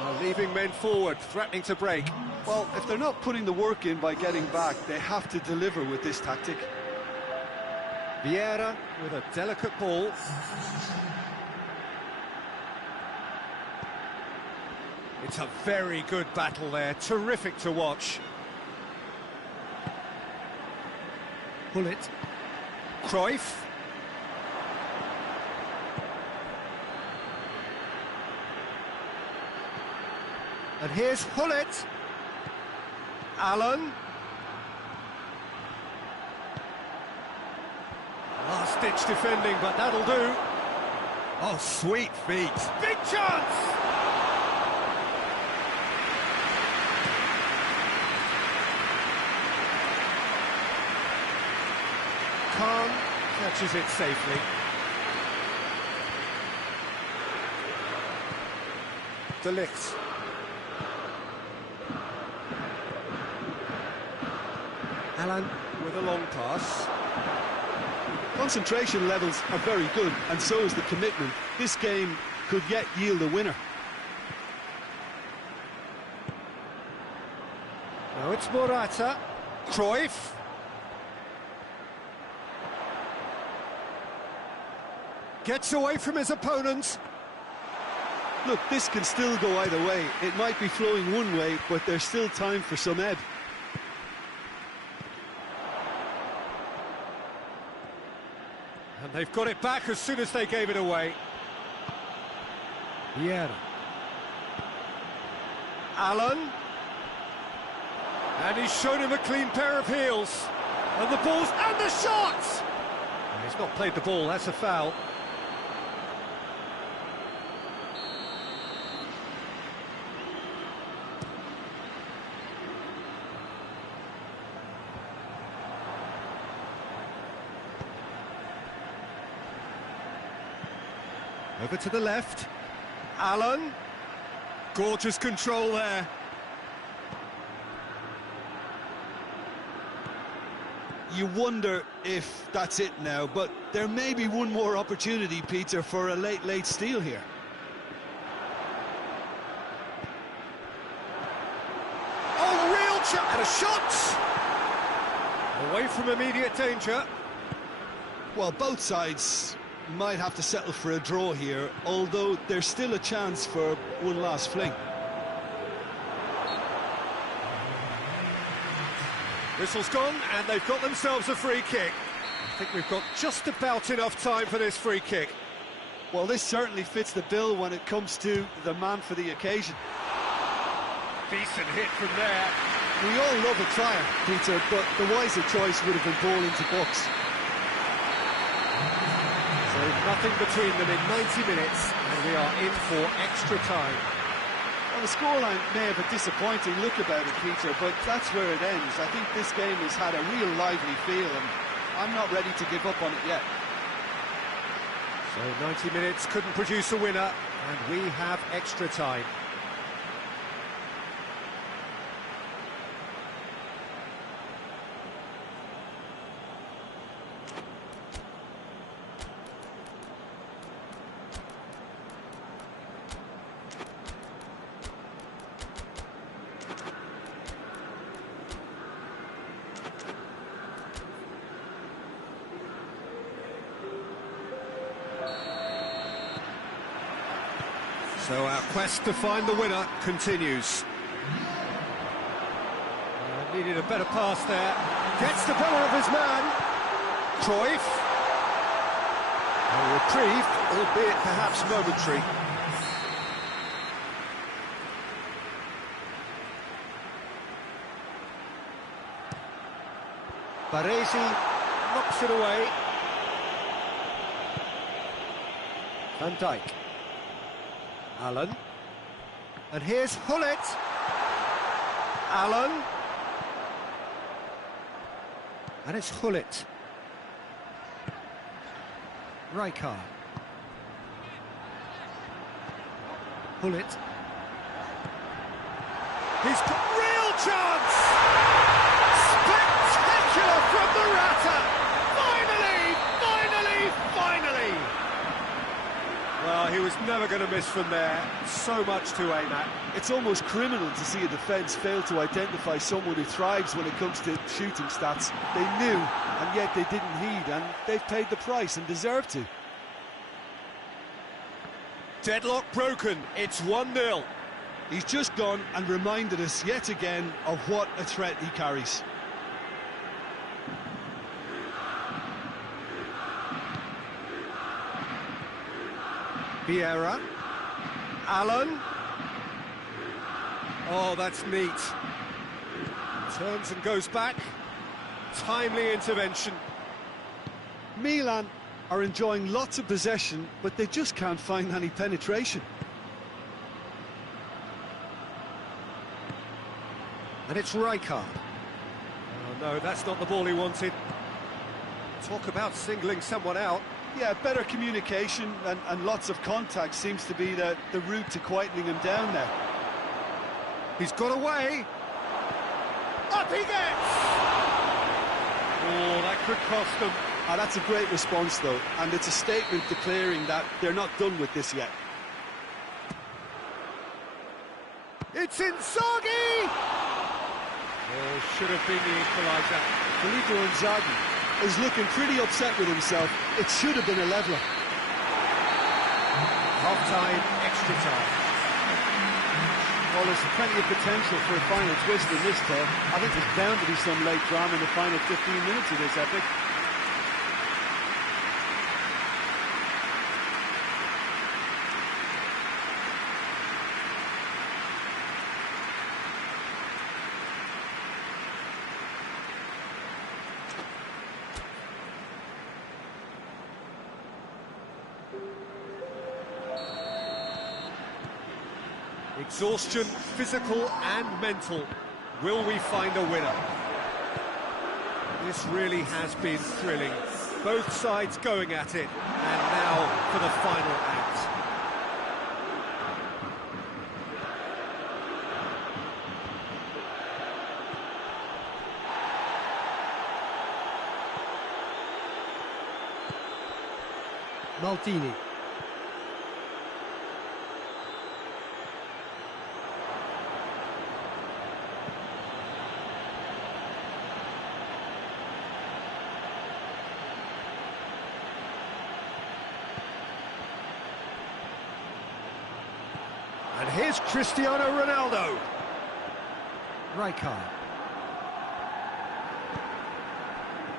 are leaving men forward, threatening to break. Well, if they're not putting the work in by getting back, they have to deliver with this tactic. Vieira with a delicate ball. It's a very good battle there, terrific to watch. Hullet. Cruyff. And here's Hullet. Allen. Last-ditch defending, but that'll do. Oh, sweet feet. Big chance! Khan catches it safely. De Ligt. Allen with a long pass. Concentration levels are very good, and so is the commitment. This game could yet yield a winner. Now it's Morata. Cruyff. Gets away from his opponent. Look, this can still go either way. It might be flowing one way, but there's still time for some ebb. And they've got it back as soon as they gave it away. Vieira. Allen. And he's shown him a clean pair of heels. And the ball's... and the shot! He's not played the ball, that's a foul. Over to the left. Allen. Gorgeous control there. You wonder if that's it now, but there may be one more opportunity, Peter, for a late steal here. Oh, real chance! And a shot! Away from immediate danger. Well, both sides might have to settle for a draw here, although there's still a chance for one last fling. Whistle's gone, and they've got themselves a free kick. I think we've got just about enough time for this free kick. Well, this certainly fits the bill when it comes to the man for the occasion. Decent hit from there. We all love a triumph, Peter, but the wiser choice would have been ball into box. So nothing between them in 90 minutes, and we are in for extra time. Well, the scoreline may have a disappointing look about it, Peter, but that's where it ends. I think this game has had a real lively feel, and I'm not ready to give up on it yet. So 90 minutes couldn't produce a winner, and we have extra time. So our quest to find the winner continues. Needed a better pass there. Gets the better of his man. Cruyff. A reprieve, albeit perhaps momentary. Baresi knocks it away. Van Dijk. Allen. And here's Hullet. Allen. And it's Hullet. Rijkaard. Hullet. He's got real chance! Spectacular from Morata! Finally! Well, he was never going to miss from there. So much to aim at. It's almost criminal to see a defence fail to identify someone who thrives when it comes to shooting stats. They knew, and yet they didn't heed, and they've paid the price and deserve to. Deadlock broken. It's 1-0. He's just gone and reminded us yet again of what a threat he carries. Vieira. Allen. Oh, that's neat. Turns and goes back. Timely intervention. Milan are enjoying lots of possession, but they just can't find any penetration. And it's Rijkaard. Oh no, that's not the ball he wanted. Talk about singling someone out. Yeah, better communication and lots of contact seems to be the route to quietening him down there. He's got away. Up he gets! Oh, that could cost them. That's a great response, though, and it's a statement declaring that they're not done with this yet. It's Inzaghi! Oh, should have been the equaliser. Filippo Inzaghi is looking pretty upset with himself. It should have been a leveller. Half-time, extra time. Well, there's plenty of potential for a final twist in this tale. I think there's bound to be some late drama in the final 15 minutes of this epic. Exhaustion, physical and mental. Will we find a winner? This really has been thrilling. Both sides going at it. And now for the final act. Maldini. And here's Cristiano Ronaldo. Rijkaard.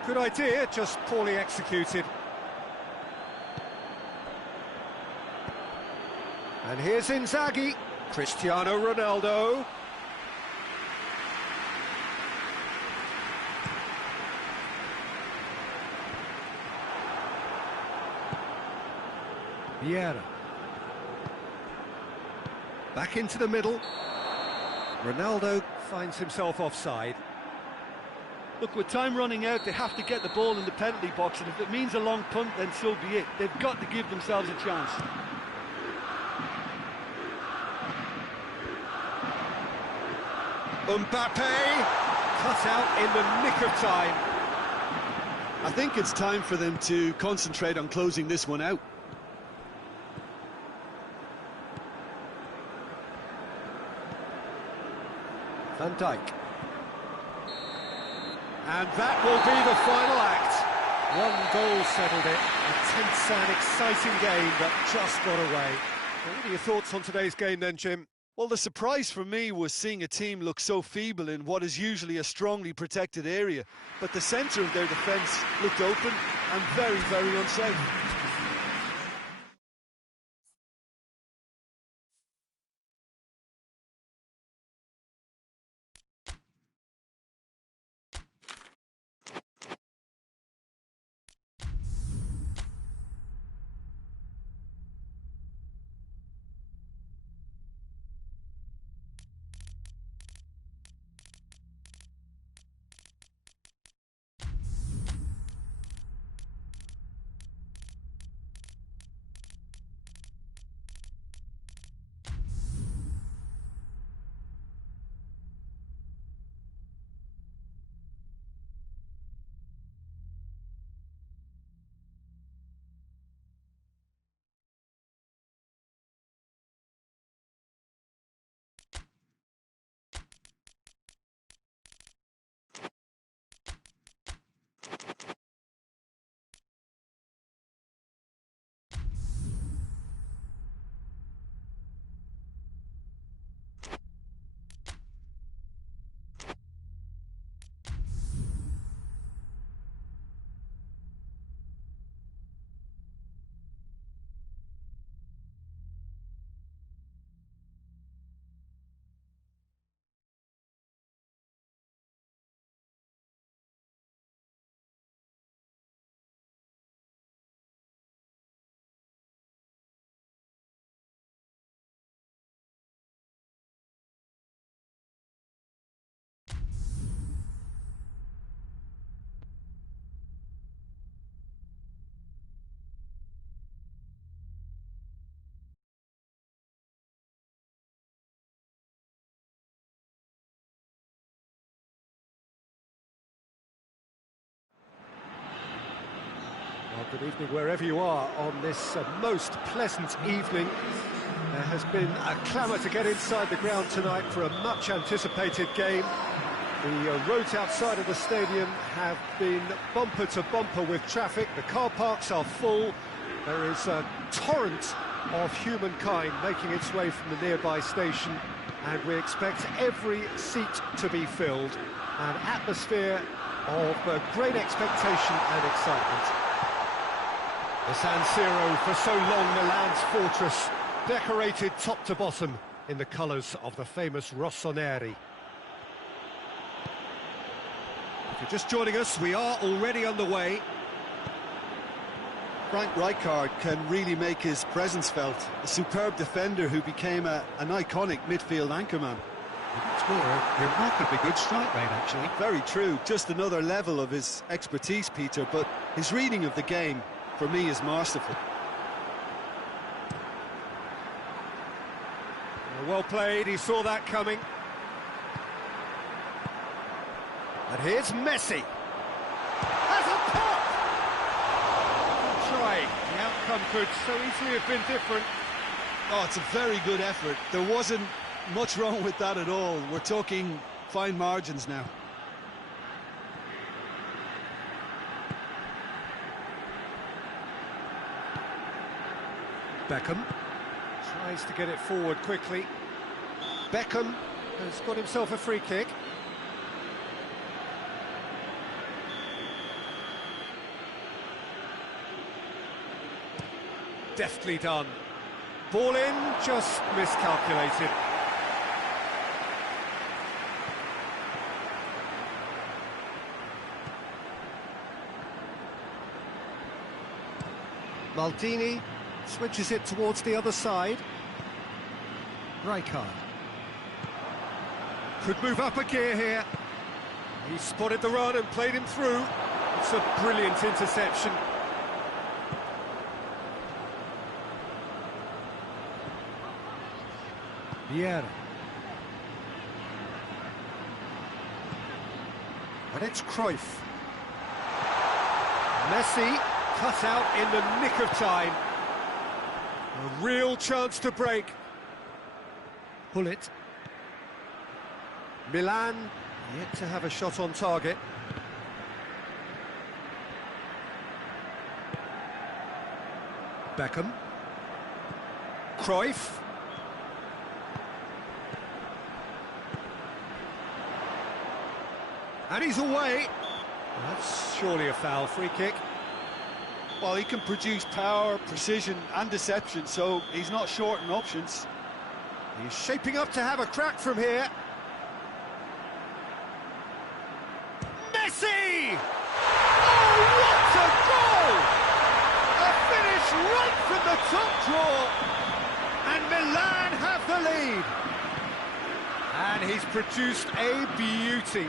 Good idea, just poorly executed. And here's Inzaghi. Cristiano Ronaldo. Vieira. Back into the middle. Ronaldo finds himself offside. Look, with time running out, they have to get the ball in the penalty box, and if it means a long punt, then so be it. They've got to give themselves a chance. Mbappe, cut out in the nick of time. I think it's time for them to concentrate on closing this one out. Van Dijk. And that will be the final act. One goal settled it. A tense and exciting game that just got away. What are your thoughts on today's game then, Jim? Well, the surprise for me was seeing a team look so feeble in what is usually a strongly protected area. But the centre of their defence looked open and very, very unsafe. Good evening wherever you are on this most pleasant evening. There has been a clamour to get inside the ground tonight for a much-anticipated game. The roads outside of the stadium have been bumper to bumper with traffic. The car parks are full. There is a torrent of humankind making its way from the nearby station, and we expect every seat to be filled. An atmosphere of great expectation and excitement. The San Siro, for so long Milan's fortress, decorated top to bottom in the colours of the famous Rossoneri. If you're just joining us, we are already underway. Frank Rijkaard can really make his presence felt. A superb defender who became an iconic midfield anchorman. A remarkably good strike rate, actually. Very true, just another level of his expertise, Peter, but his reading of the game, for me, is masterful. Well played, he saw that coming. And here's Messi. Has a pop! Try. The outcome could so easily have been different. Oh, it's a very good effort. There wasn't much wrong with that at all. We're talking fine margins now. Beckham tries to get it forward quickly. Beckham has got himself a free kick. Deftly done. Ball in, just miscalculated. Maldini switches it towards the other side. Rijkaard. Could move up a gear here. He spotted the run and played him through. It's a brilliant interception. Vieira. And it's Cruyff. Messi cut out in the nick of time. A real chance to break. Bullet. Milan yet to have a shot on target. Beckham. Cruyff. And he's away. That's surely a foul. Free kick. Well, he can produce power, precision and deception, so he's not short on options. He's shaping up to have a crack from here. Messi! Oh, what a goal! A finish right from the top drawer. And Milan have the lead. And he's produced a beauty.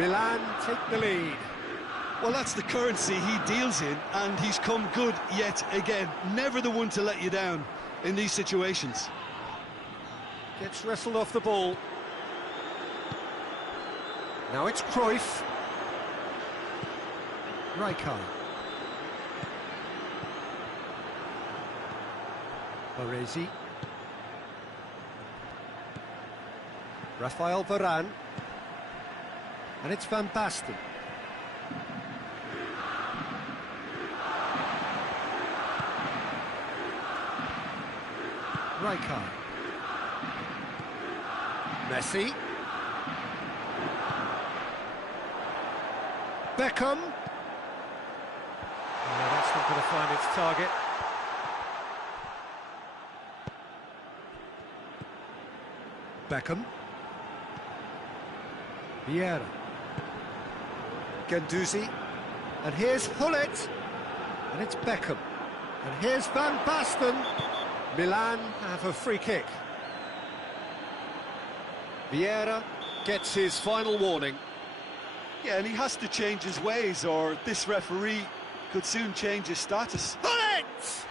Milan take the lead. Well, that's the currency he deals in, and he's come good yet again. Never the one to let you down in these situations. Gets wrestled off the ball. Now it's Cruyff. Rijkaard. Baresi. Rafael Varane. And it's Van Basten. Rijkaard. Messi. Beckham. Oh, that's not going to find its target. Beckham. Vieira. Guendouzi. And here's Hullet. And it's Beckham. And here's Van Basten. Milan have a free kick. Vieira gets his final warning. Yeah, and he has to change his ways, or this referee could soon change his status. Hullet!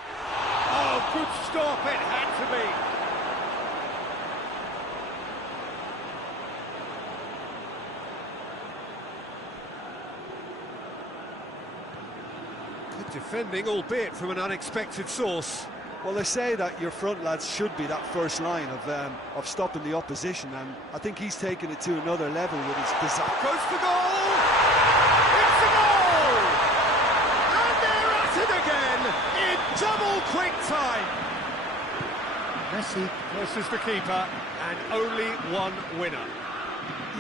Oh, good stop, it had to be. defending, albeit from an unexpected source. Well, they say that your front lads should be that first line of stopping the opposition, and I think he's taken it to another level with his design. Goes for goal! It's a goal! And they're at it again in double quick time. Messi versus the keeper, and only one winner.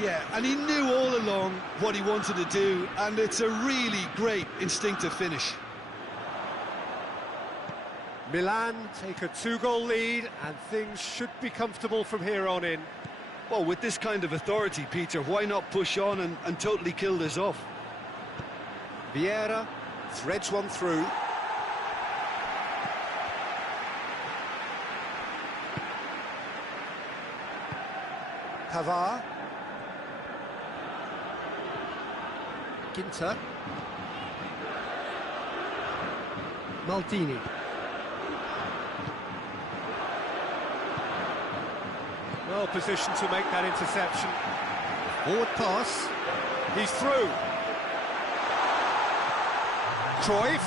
Yeah, and he knew all along what he wanted to do, and it's a really great instinctive finish. Milan take a 2-goal lead, and things should be comfortable from here on in. Well, with this kind of authority, Peter, why not push on and totally kill this off? Vieira threads one through. Pavard. Ginter. Maldini. Well positioned to make that interception. Forward pass. He's through. Cruyff.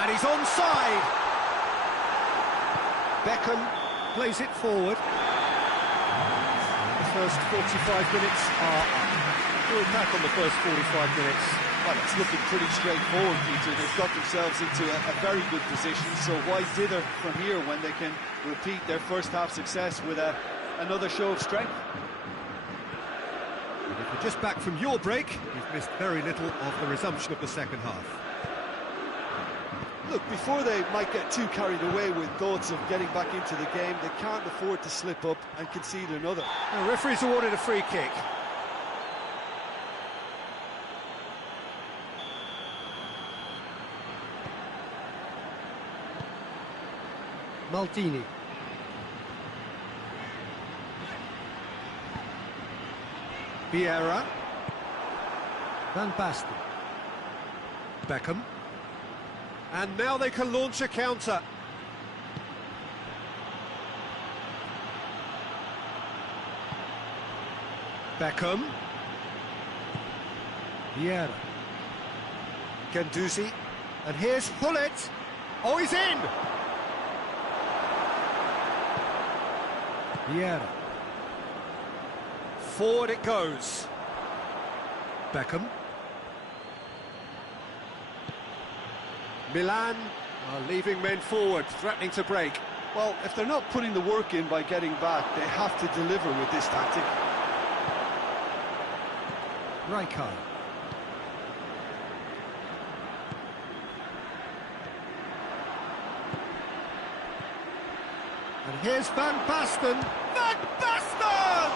And he's onside. Beckham plays it forward. The first 45 minutes are up. We'll back on the first 45 minutes. Well, it's looking pretty straightforward, Peter. They've got themselves into a very good position, so why dither from here when they can repeat their first half success with another show of strength? And if you're just back from your break, you've missed very little of the resumption of the second half. Look, before they might get too carried away with thoughts of getting back into the game, they can't afford to slip up and concede another. The referee's awarded a free kick. Maldini. Vieira. Van Basten. Beckham. And now they can launch a counter. Beckham. Vieira. Guendouzi. And here's Hullet. Oh, he's in! Vieira. Forward it goes. Beckham. Milan are leaving men forward, threatening to break. Well, if they're not putting the work in by getting back, they have to deliver with this tactic. Rijkaard. And here's Van Basten. Van Basten!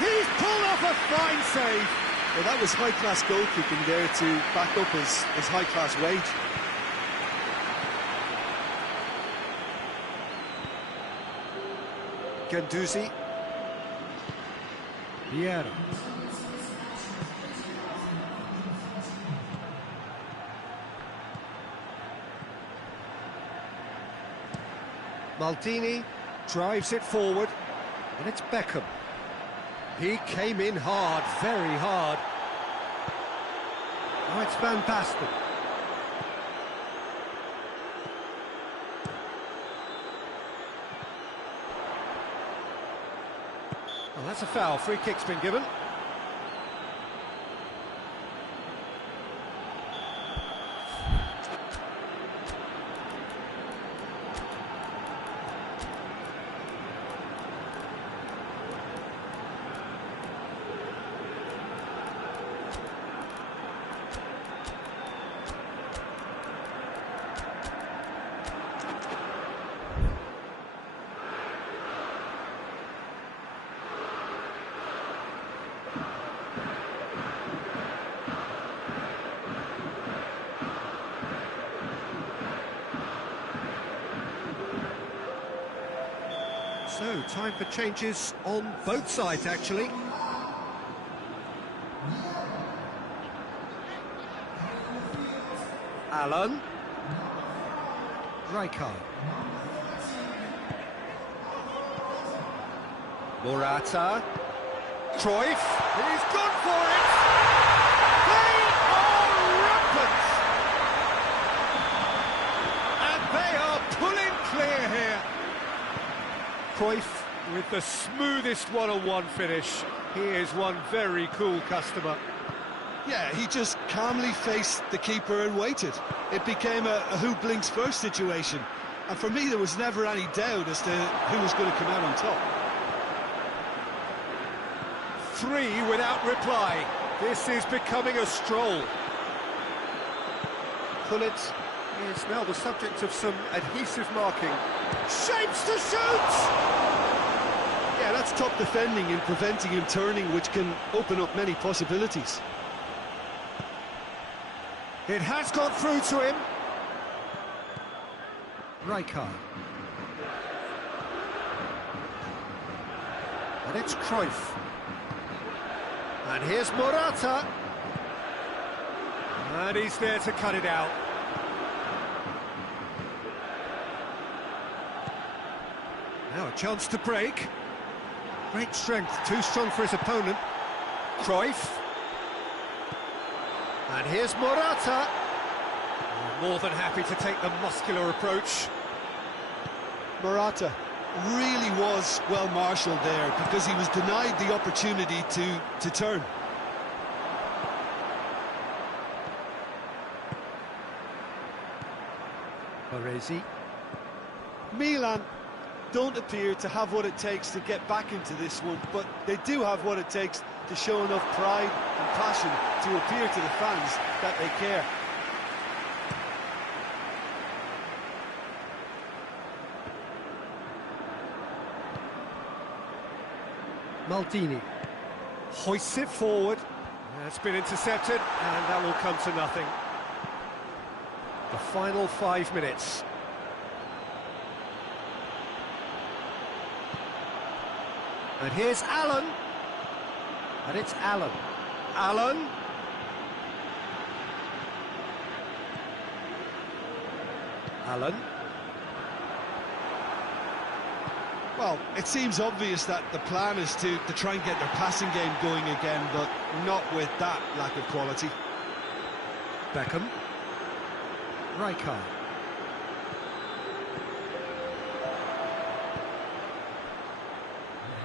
He's pulled off a fine save. Well, that was high-class goalkeeping there to back up his high-class wage. Guendouzi. Vieira. Maldini drives it forward, and it's Beckham. He came in hard, very hard. Now it's Van Basten. Well, that's a foul. Free kick's been given. So, time for changes on both sides, actually. Allen. Rijkaard. Morata. Cruyff. He's gone for it! They are Cruyff with the smoothest one-on-one finish. He is one very cool customer. Yeah, he just calmly faced the keeper and waited. It became a who blinks first situation. And for me, there was never any doubt as to who was going to come out on top. 3 without reply. This is becoming a stroll. Pullet is now the subject of some adhesive marking. Shapes to shoot! Yeah, that's top defending and preventing him turning, which can open up many possibilities. It has gone through to him. Rijkaard. And it's Cruyff. And here's Morata. And he's there to cut it out. Now a chance to break. Great strength, too strong for his opponent. Cruyff. And here's Morata. More than happy to take the muscular approach. Morata really was well marshalled there because he was denied the opportunity to turn. Baresi. Milan don't appear to have what it takes to get back into this one, but they do have what it takes to show enough pride and passion to appear to the fans that they care. Maldini hoists it forward. It's been intercepted, and that will come to nothing. The final 5 minutes. And here's Allen. And it's Allen. Allen. Allen. Well, it seems obvious that the plan is to try and get their passing game going again, but not with that lack of quality. Beckham. Rijkaard.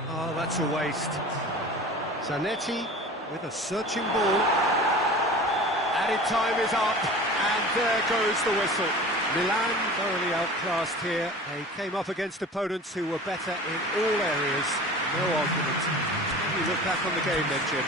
Oh, that's a waste. Zanetti with a searching ball. Added time is up, and there goes the whistle. Milan thoroughly outclassed here. They came up against opponents who were better in all areas. No argument. When you look back on the game then, Jim.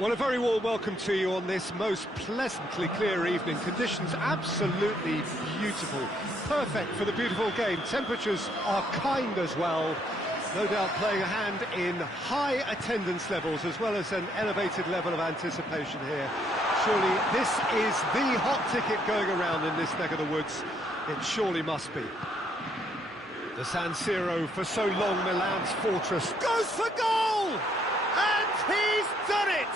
Well, a very warm welcome to you on this most pleasantly clear evening. Conditions absolutely beautiful. Perfect for the beautiful game. Temperatures are kind as well. No doubt playing a hand in high attendance levels as well as an elevated level of anticipation here. Surely this is the hot ticket going around in this neck of the woods. It surely must be. The San Siro, for so long Milan's fortress, goes for goal! And he's done it!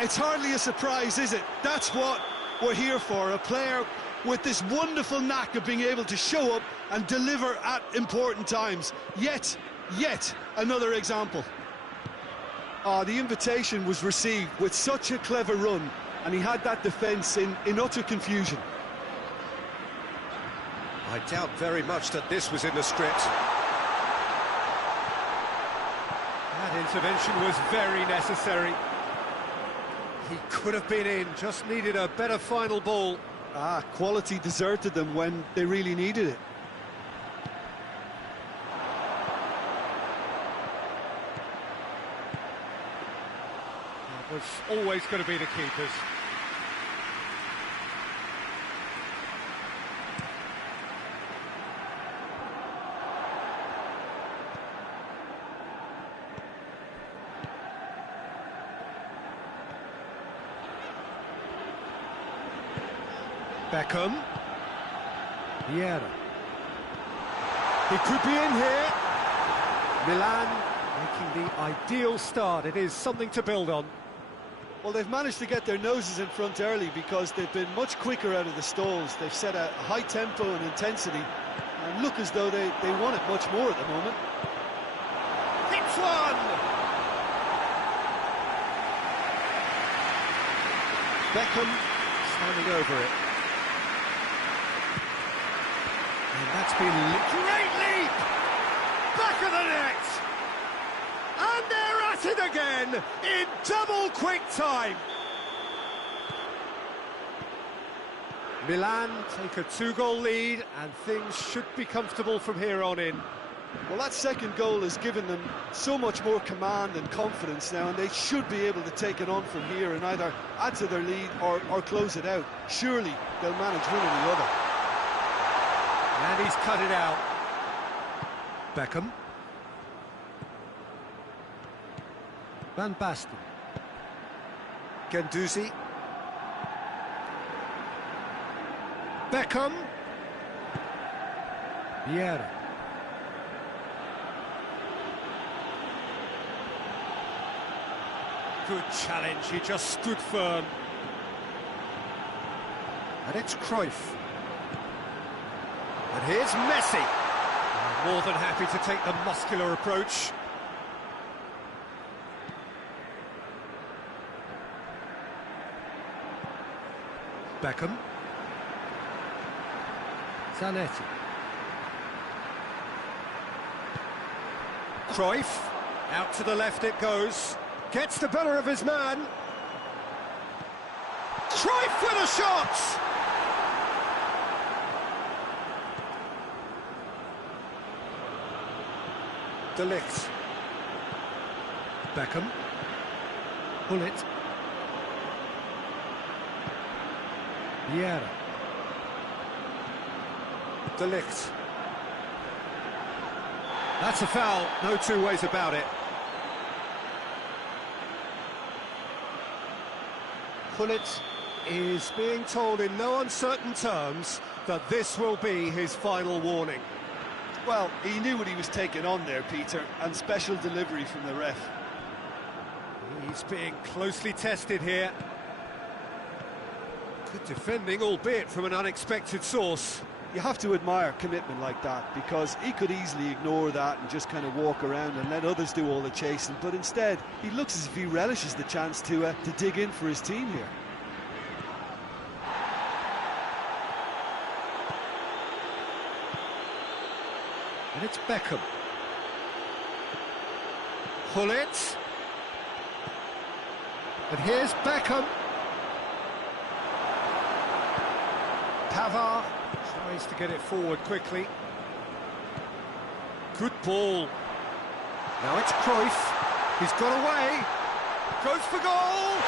It's hardly a surprise, is it? That's what we're here for, a player with this wonderful knack of being able to show up and deliver at important times. Yet another example. The invitation was received with such a clever run, and he had that defence in utter confusion. I doubt very much that this was in the script. That intervention was very necessary. He could have been in, just needed a better final ball. Quality deserted them when they really needed it. It was always going to be the keepers. Beckham. Vieira. He could be in here. Milan making the ideal start. It is something to build on. Well, they've managed to get their noses in front early because they've been much quicker out of the stalls. They've set a high tempo and intensity and look as though they want it much more at the moment. Hits one! Beckham standing over it. And that's been great leap! Back of the net! And they're at it again in double quick time. Milan take a 2-goal lead and things should be comfortable from here on in. Well, that second goal has given them so much more command and confidence now, and they should be able to take it on from here and either add to their lead or close it out. Surely they'll manage one or the other. And he's cut it out. Beckham. Van Basten. Guendouzi. Beckham. Vieira. Good challenge, he just stood firm. And it's Cruyff. And here's Messi. More than happy to take the muscular approach. Beckham. Zanetti. Cruyff. Out to the left it goes. Gets the better of his man. Cruyff with a shot! De Ligt. Beckham. Bullet. Vieira. De Ligt. That's a foul, no two ways about it. Bullet is being told in no uncertain terms that this will be his final warning. Well, he knew what he was taking on there, Peter, and special delivery from the ref. He's being closely tested here. Good defending, albeit from an unexpected source. You have to admire commitment like that, because he could easily ignore that and just kind of walk around and let others do all the chasing, but instead, he looks as if he relishes the chance to dig in for his team here. And it's Beckham. Bullet. And here's Beckham. Pavard tries to get it forward quickly. Good ball. Now it's Cruyff. He's got away. Goes for goal!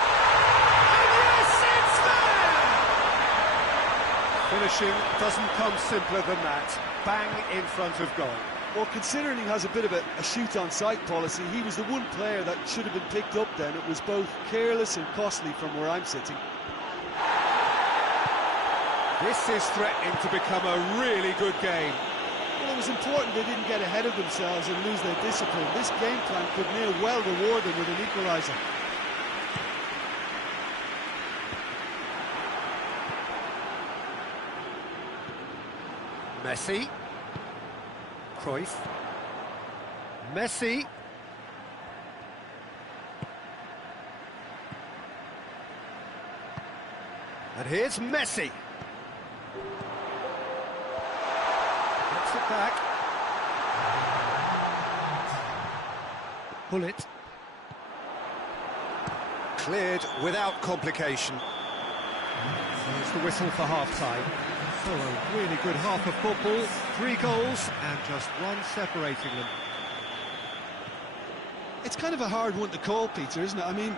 And yes, it's there! Finishing doesn't come simpler than that. Bang in front of goal. Well, considering he has a bit of a shoot-on-sight policy, he was the one player that should have been picked up then. It was both careless and costly from where I'm sitting. This is threatening to become a really good game. Well, it was important they didn't get ahead of themselves and lose their discipline. This game plan could near well reward them with an equaliser. Messi. Cruyff. Messi. And here's Messi. Gets it back. Pull it. Cleared without complication. There's the whistle for half-time. So a really good half of football, 3 goals and just one separating them. It's kind of a hard one to call, Peter, isn't it? I mean,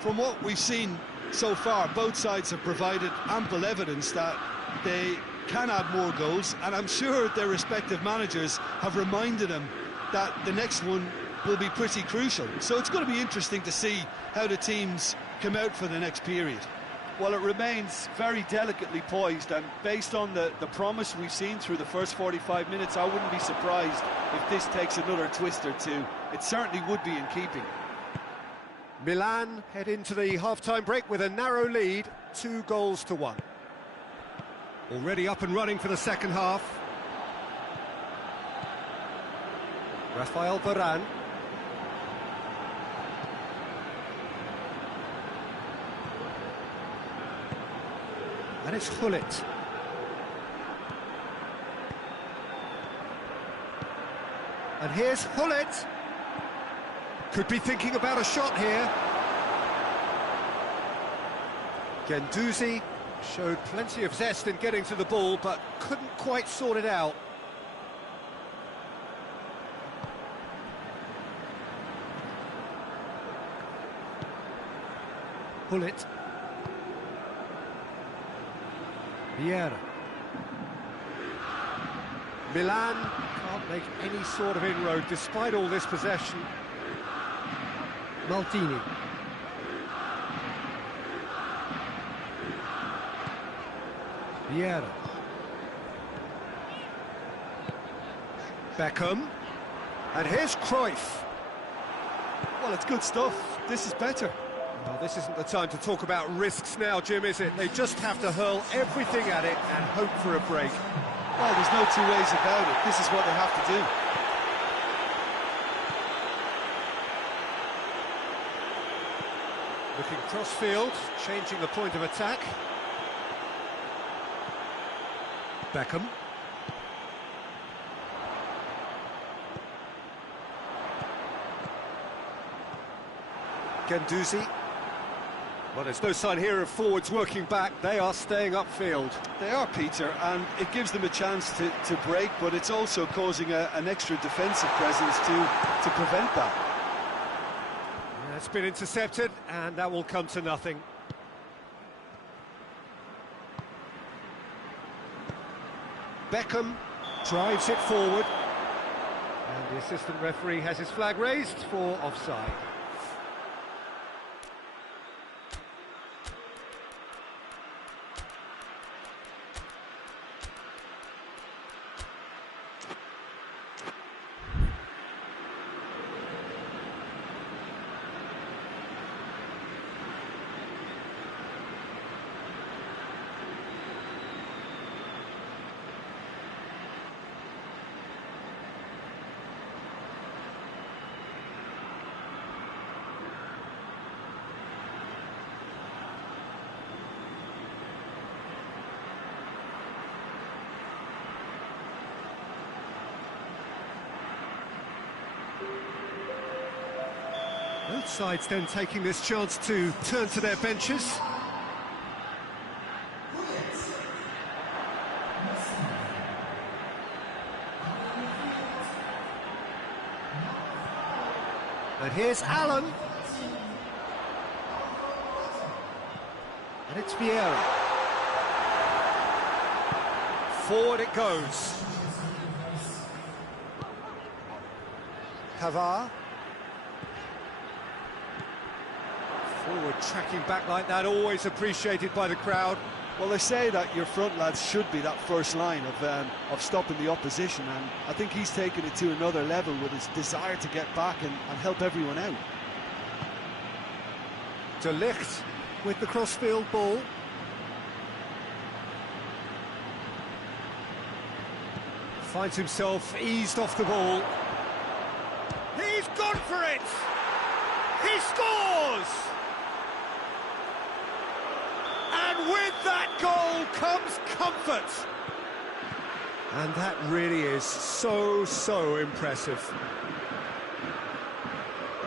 from what we've seen so far, both sides have provided ample evidence that they can add more goals, and I'm sure their respective managers have reminded them that the next one will be pretty crucial. So it's going to be interesting to see how the teams come out for the next period. Well, it remains very delicately poised, and based on the promise we've seen through the first 45 minutes, I wouldn't be surprised if this takes another twist or two. It certainly would be in keeping. Milan head into the half-time break with a narrow lead, 2-1. Already up and running for the second half. Rafael Varane. And it's Hullet. And here's Hullet. Could be thinking about a shot here. Guendouzi showed plenty of zest in getting to the ball, but couldn't quite sort it out. Hullet. Vieira. Milan can't make any sort of inroad despite all this possession. Maldini. Vieira. Beckham. And here's Cruyff. Well, it's good stuff. This is better. Well, this isn't the time to talk about risks now, Jim, is it? They just have to hurl everything at it and hope for a break. Well, there's no two ways about it. This is what they have to do. Looking cross-field, changing the point of attack. Beckham. Guendouzi. Well, there's no sign here of forwards working back. They are staying upfield. They are, Peter, and it gives them a chance to break, but it's also causing an extra defensive presence to prevent that. Yeah, it's been intercepted, and that will come to nothing. Beckham drives it forward. And the assistant referee has his flag raised for offside. Both sides then taking this chance to turn to their benches. And here's Allen. And it's Vieira. Forward it goes. Cavar. Forward tracking back like that, always appreciated by the crowd. Well, they say that your front lads should be that first line of stopping the opposition, and I think he's taken it to another level with his desire to get back and help everyone out. De Ligt with the crossfield ball. Finds himself eased off the ball. He's gone for it! He scores! And with that goal comes comfort. And that really is so impressive.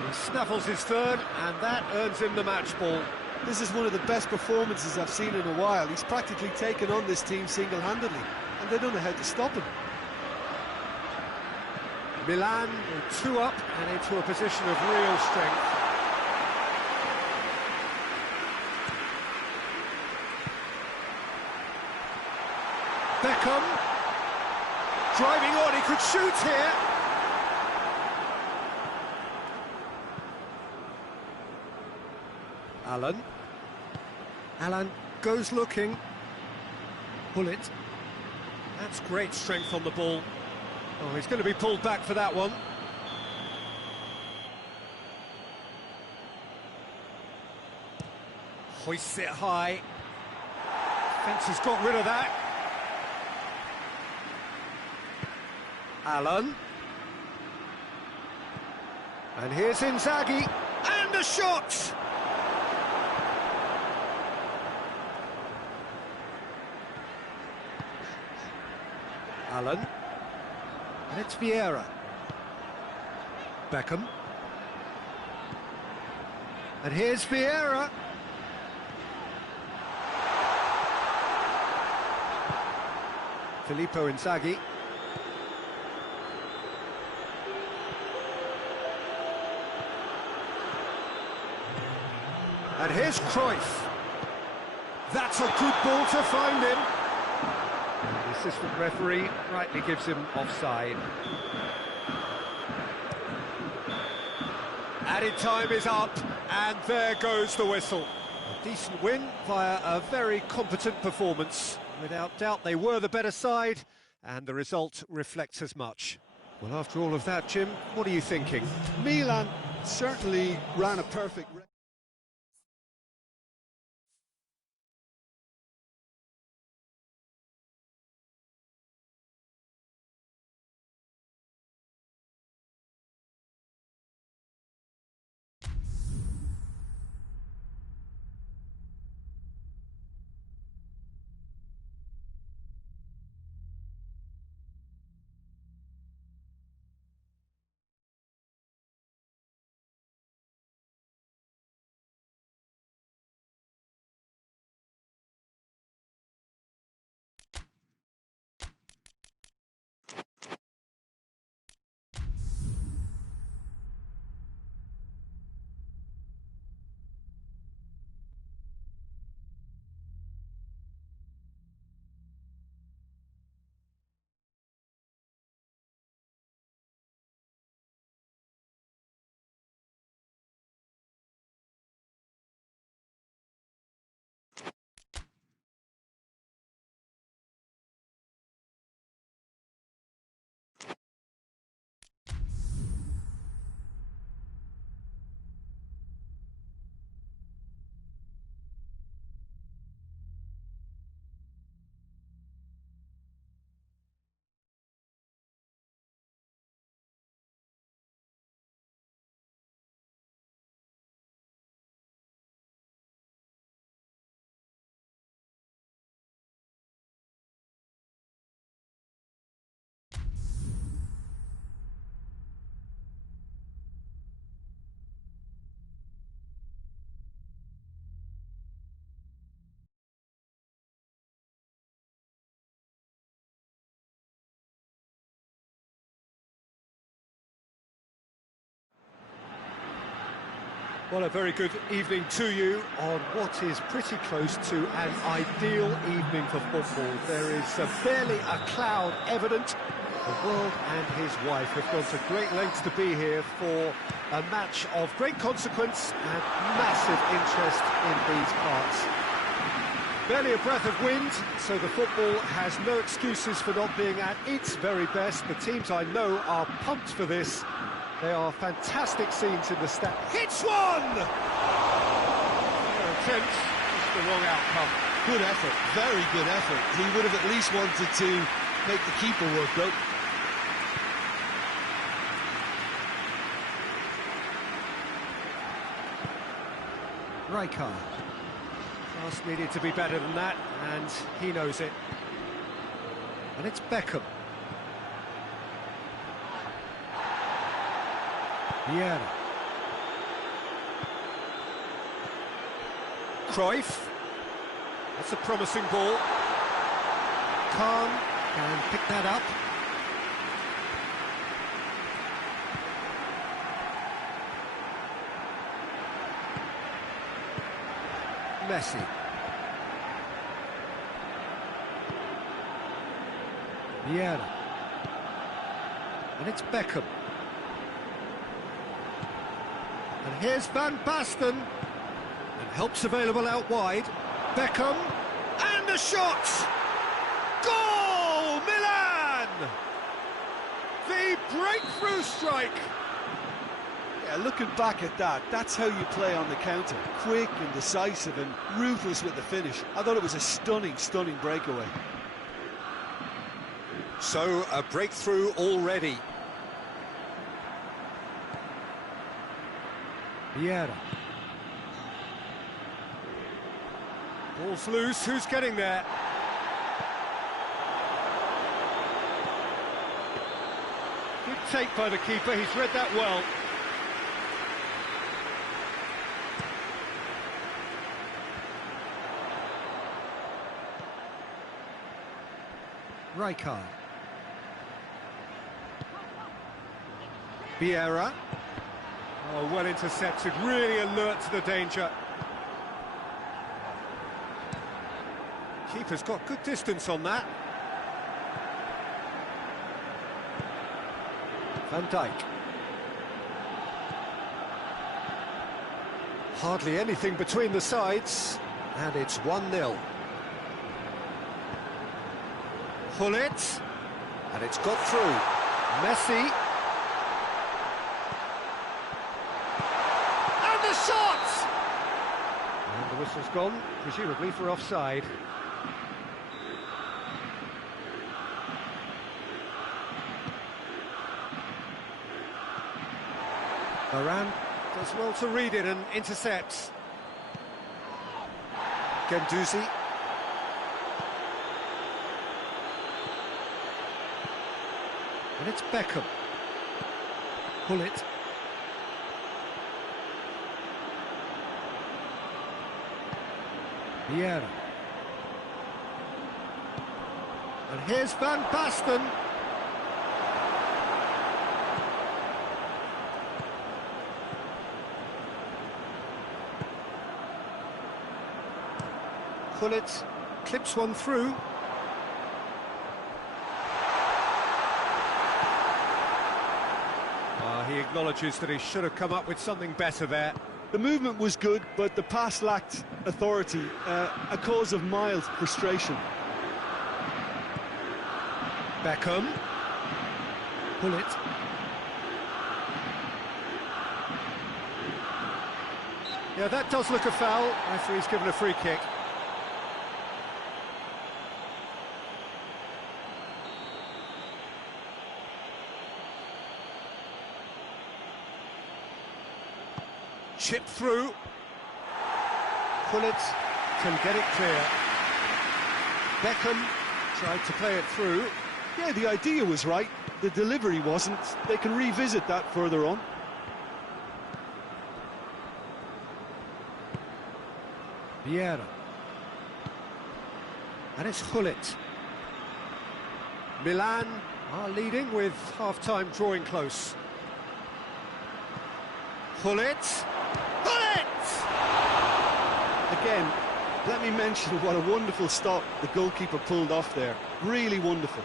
He snaffles his third, and that earns him the match ball. This is one of the best performances I've seen in a while. He's practically taken on this team single-handedly, and they don't know how to stop him. Milan are 2 up and into a position of real strength. Beckham driving on, he could shoot here. Alan goes looking. Bullet. That's great strength on the ball. Oh, he's going to be pulled back for that one. Hoists it high. Fence has got rid of that. Alan. And here's Inzaghi. And a shot! Alan. And it's Vieira. Beckham. And here's Vieira. Filippo Inzaghi. And here's Cruyff. That's a good ball to find him. The assistant referee rightly gives him offside. Added time is up, and there goes the whistle. A decent win via a very competent performance. Without doubt, they were the better side, and the result reflects as much. Well, after all of that, Jim, what are you thinking? Milan certainly ran a perfect race. Well, a very good evening to you on what is pretty close to an ideal evening for football. There is barely a cloud evident. The world and his wife have gone to great lengths to be here for a match of great consequence and massive interest in these parts. Barely a breath of wind, so the football has no excuses for not being at its very best. The teams I know are pumped for this. They are fantastic scenes in the stand. Hits one! Their attempt, just the wrong outcome. Good effort, very good effort. He would have at least wanted to make the keeper work, though. Rijkaard. Pass needed to be better than that, and he knows it. And it's Beckham. Vieira. Cruyff. That's a promising ball. Khan can pick that up. Messi. Vieira. And it's Beckham. And here's Van Basten. And help's available out wide. Beckham. And the shot! Goal! Milan! The breakthrough strike! Yeah, looking back at that, that's how you play on the counter. Quick and decisive and ruthless with the finish. I thought it was a stunning, stunning breakaway. So, a breakthrough already. Vieira. Ball's loose, who's getting there? Good take by the keeper, he's read that well. Rijkaard. Vieira. Oh, well intercepted, really alert to the danger. Keeper's got good distance on that. Van Dijk. Hardly anything between the sides, and it's 1-0. Gullit, and it's got through. Messi. And the shot! And the whistle's gone, presumably for offside. Varane does well to read it and intercepts. Guendouzi. And it's Beckham. Gullit. Vieira. And here's Van Basten. Gullit clips one through. He acknowledges that he should have come up with something better there. The movement was good, but the pass lacked authority, a cause of mild frustration. Beckham. Gullit. Yeah, that does look a foul. Referee's given a free kick. Chip through. Gullit can get it clear. Beckham tried to play it through. Yeah, the idea was right, the delivery wasn't. They can revisit that further on. Vieira. And it's Gullit. Milan are leading with half-time drawing close. Gullit. Bullet! Again, let me mention what a wonderful stop the goalkeeper pulled off there. Really wonderful.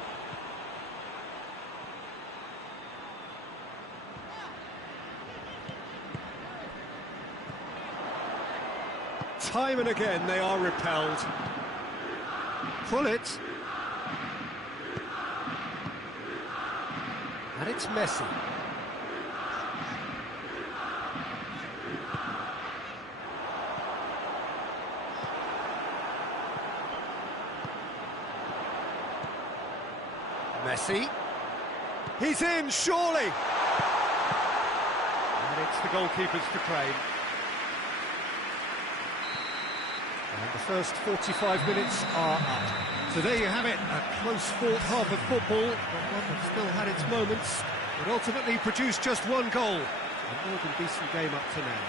Time and again they are repelled. Pull it. And it's Messi. Messi. He's in, surely! And it's the goalkeepers to claim. And the first 45 minutes are up. So there you have it, a close-fought half of football, but one that still had its moments, but ultimately produced just one goal. A more than decent game up to now.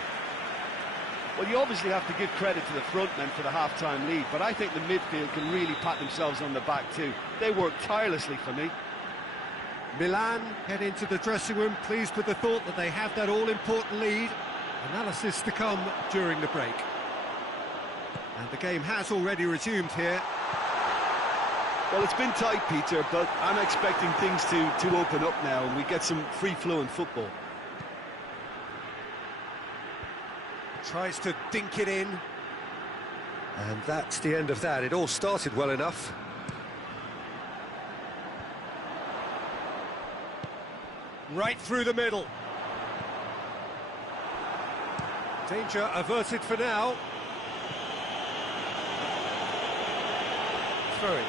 Well, you obviously have to give credit to the front men for the half-time lead, but I think the midfield can really pat themselves on the back too. They worked tirelessly for me. Milan head into the dressing room, pleased with the thought that they have that all-important lead. Analysis to come during the break. And the game has already resumed here. Well, it's been tight, Peter, but I'm expecting things to open up now and we get some free-flowing football. Tries to dink it in. And that's the end of that. It all started well enough. Right through the middle. Danger averted for now. Throw it.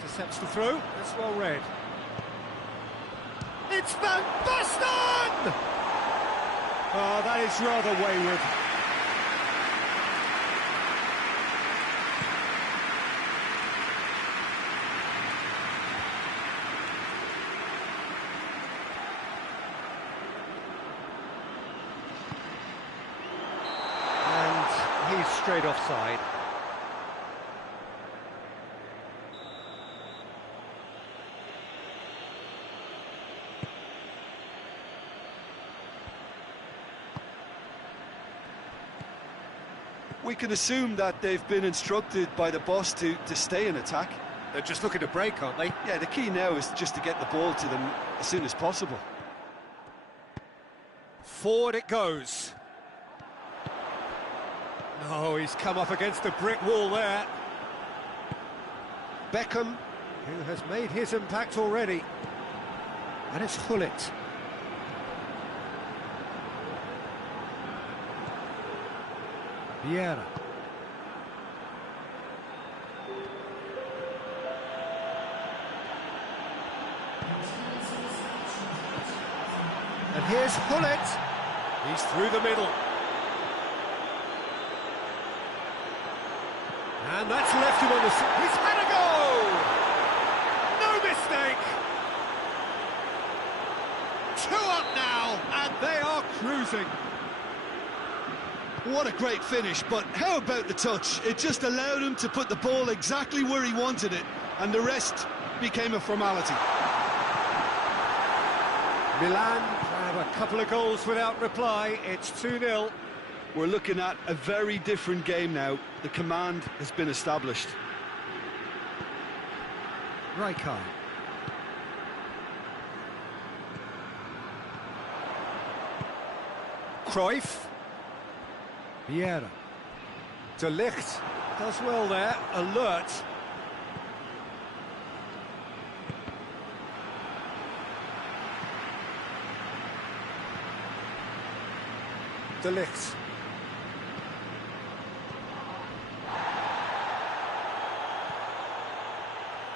Intercepts the throw. That's well read. It's Van Basten! Oh, that is rather wayward. And he's straight offside. We can assume that they've been instructed by the boss to stay in attack. They're just looking to break, aren't they? Yeah, the key now is just to get the ball to them as soon as possible. Forward it goes. Oh, he's come up against a brick wall there. Beckham, who has made his impact already. And it's Hullet. Vieira. And here's Hullet. He's through the middle. And that's left him on the... He's had a go! No mistake! 2 up now, and they are cruising. What a great finish, but how about the touch? It just allowed him to put the ball exactly where he wanted it, and the rest became a formality. Milan have a couple of goals without reply. It's 2-0. We're looking at a very different game now. The command has been established. Rijkaard. Cruyff. Vieira. De Ligt does well there, alert. De Ligt.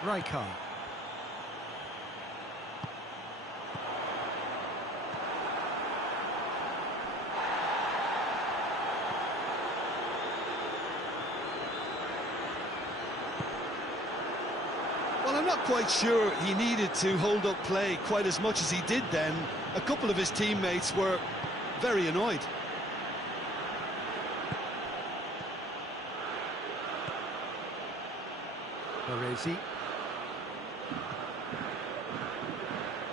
Rijkaard. Well, I'm not quite sure he needed to hold up play quite as much as he did then. A couple of his teammates were very annoyed. Baresi.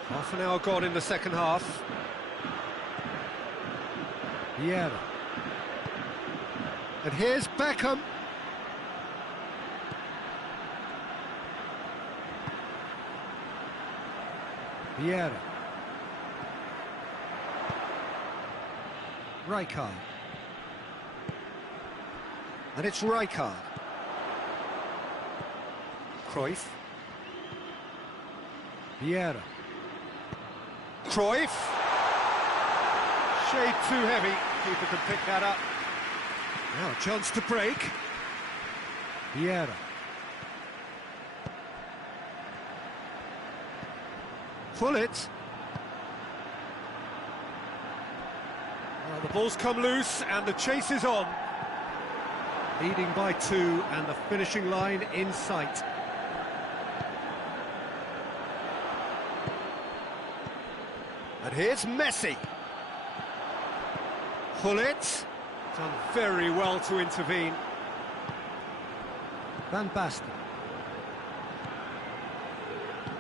Half an hour gone in the second half. Vieira. And here's Beckham. Vieira. Rijkaard. And it's Rijkaard. Cruyff. Vieira. Cruyff. Shade too heavy. Keeper can pick that up. Now a chance to break. Vieira. Pull it. Well, the ball's come loose and the chase is on. Leading by 2 and the finishing line in sight. And here's Messi. Pull it. Done very well to intervene. Van Basten.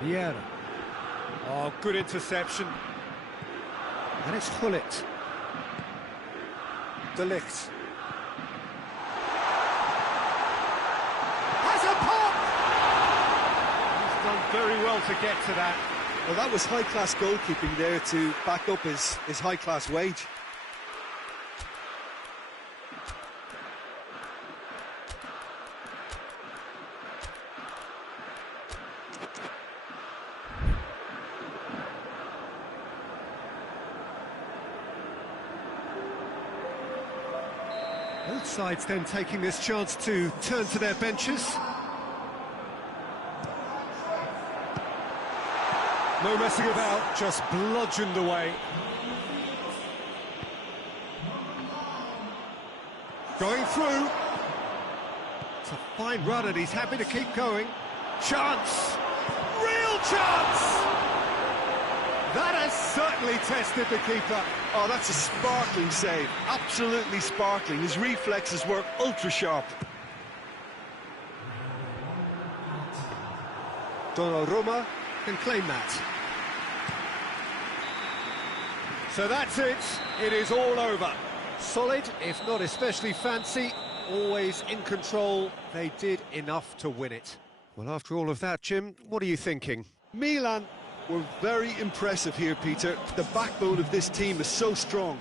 Vieira. Oh, good interception. And it's Gullit. De Ligt. Has a pop! He's done very well to get to that. Well, that was high-class goalkeeping there to back up his high-class wage. Both sides then taking this chance to turn to their benches. No messing about, just bludgeoned away. Going through. It's a fine run and he's happy to keep going. Chance! Real chance! That has certainly tested the keeper. Oh, that's a sparkling save. Absolutely sparkling. His reflexes were ultra-sharp. Donnarumma can claim that. So that's it. It is all over. Solid, if not especially fancy, always in control. They did enough to win it. Well, after all of that, Jim, what are you thinking? Milan were very impressive here, Peter. The backbone of this team is so strong.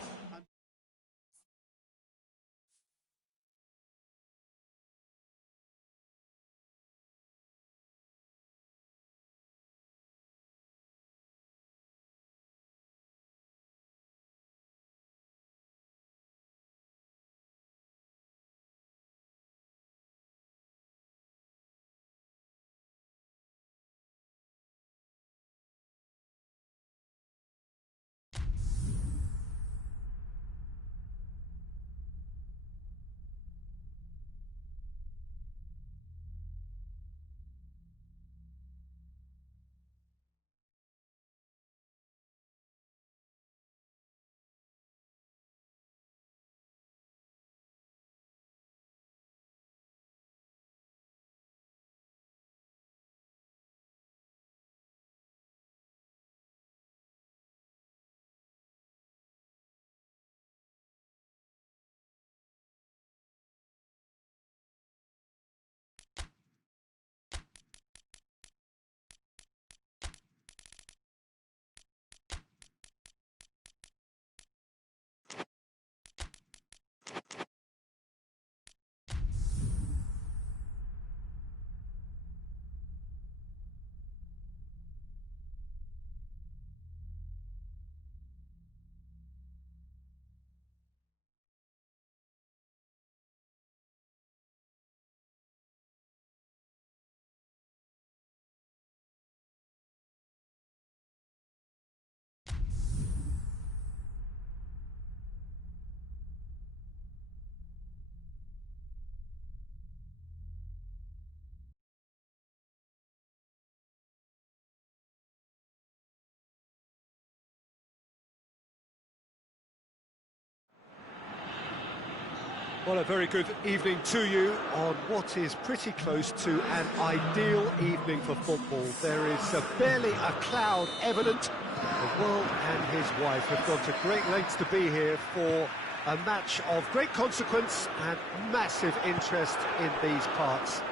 Well, a very good evening to you on what is pretty close to an ideal evening for football. There is barely a cloud evident. The world and his wife have gone to great lengths to be here for a match of great consequence and massive interest in these parts.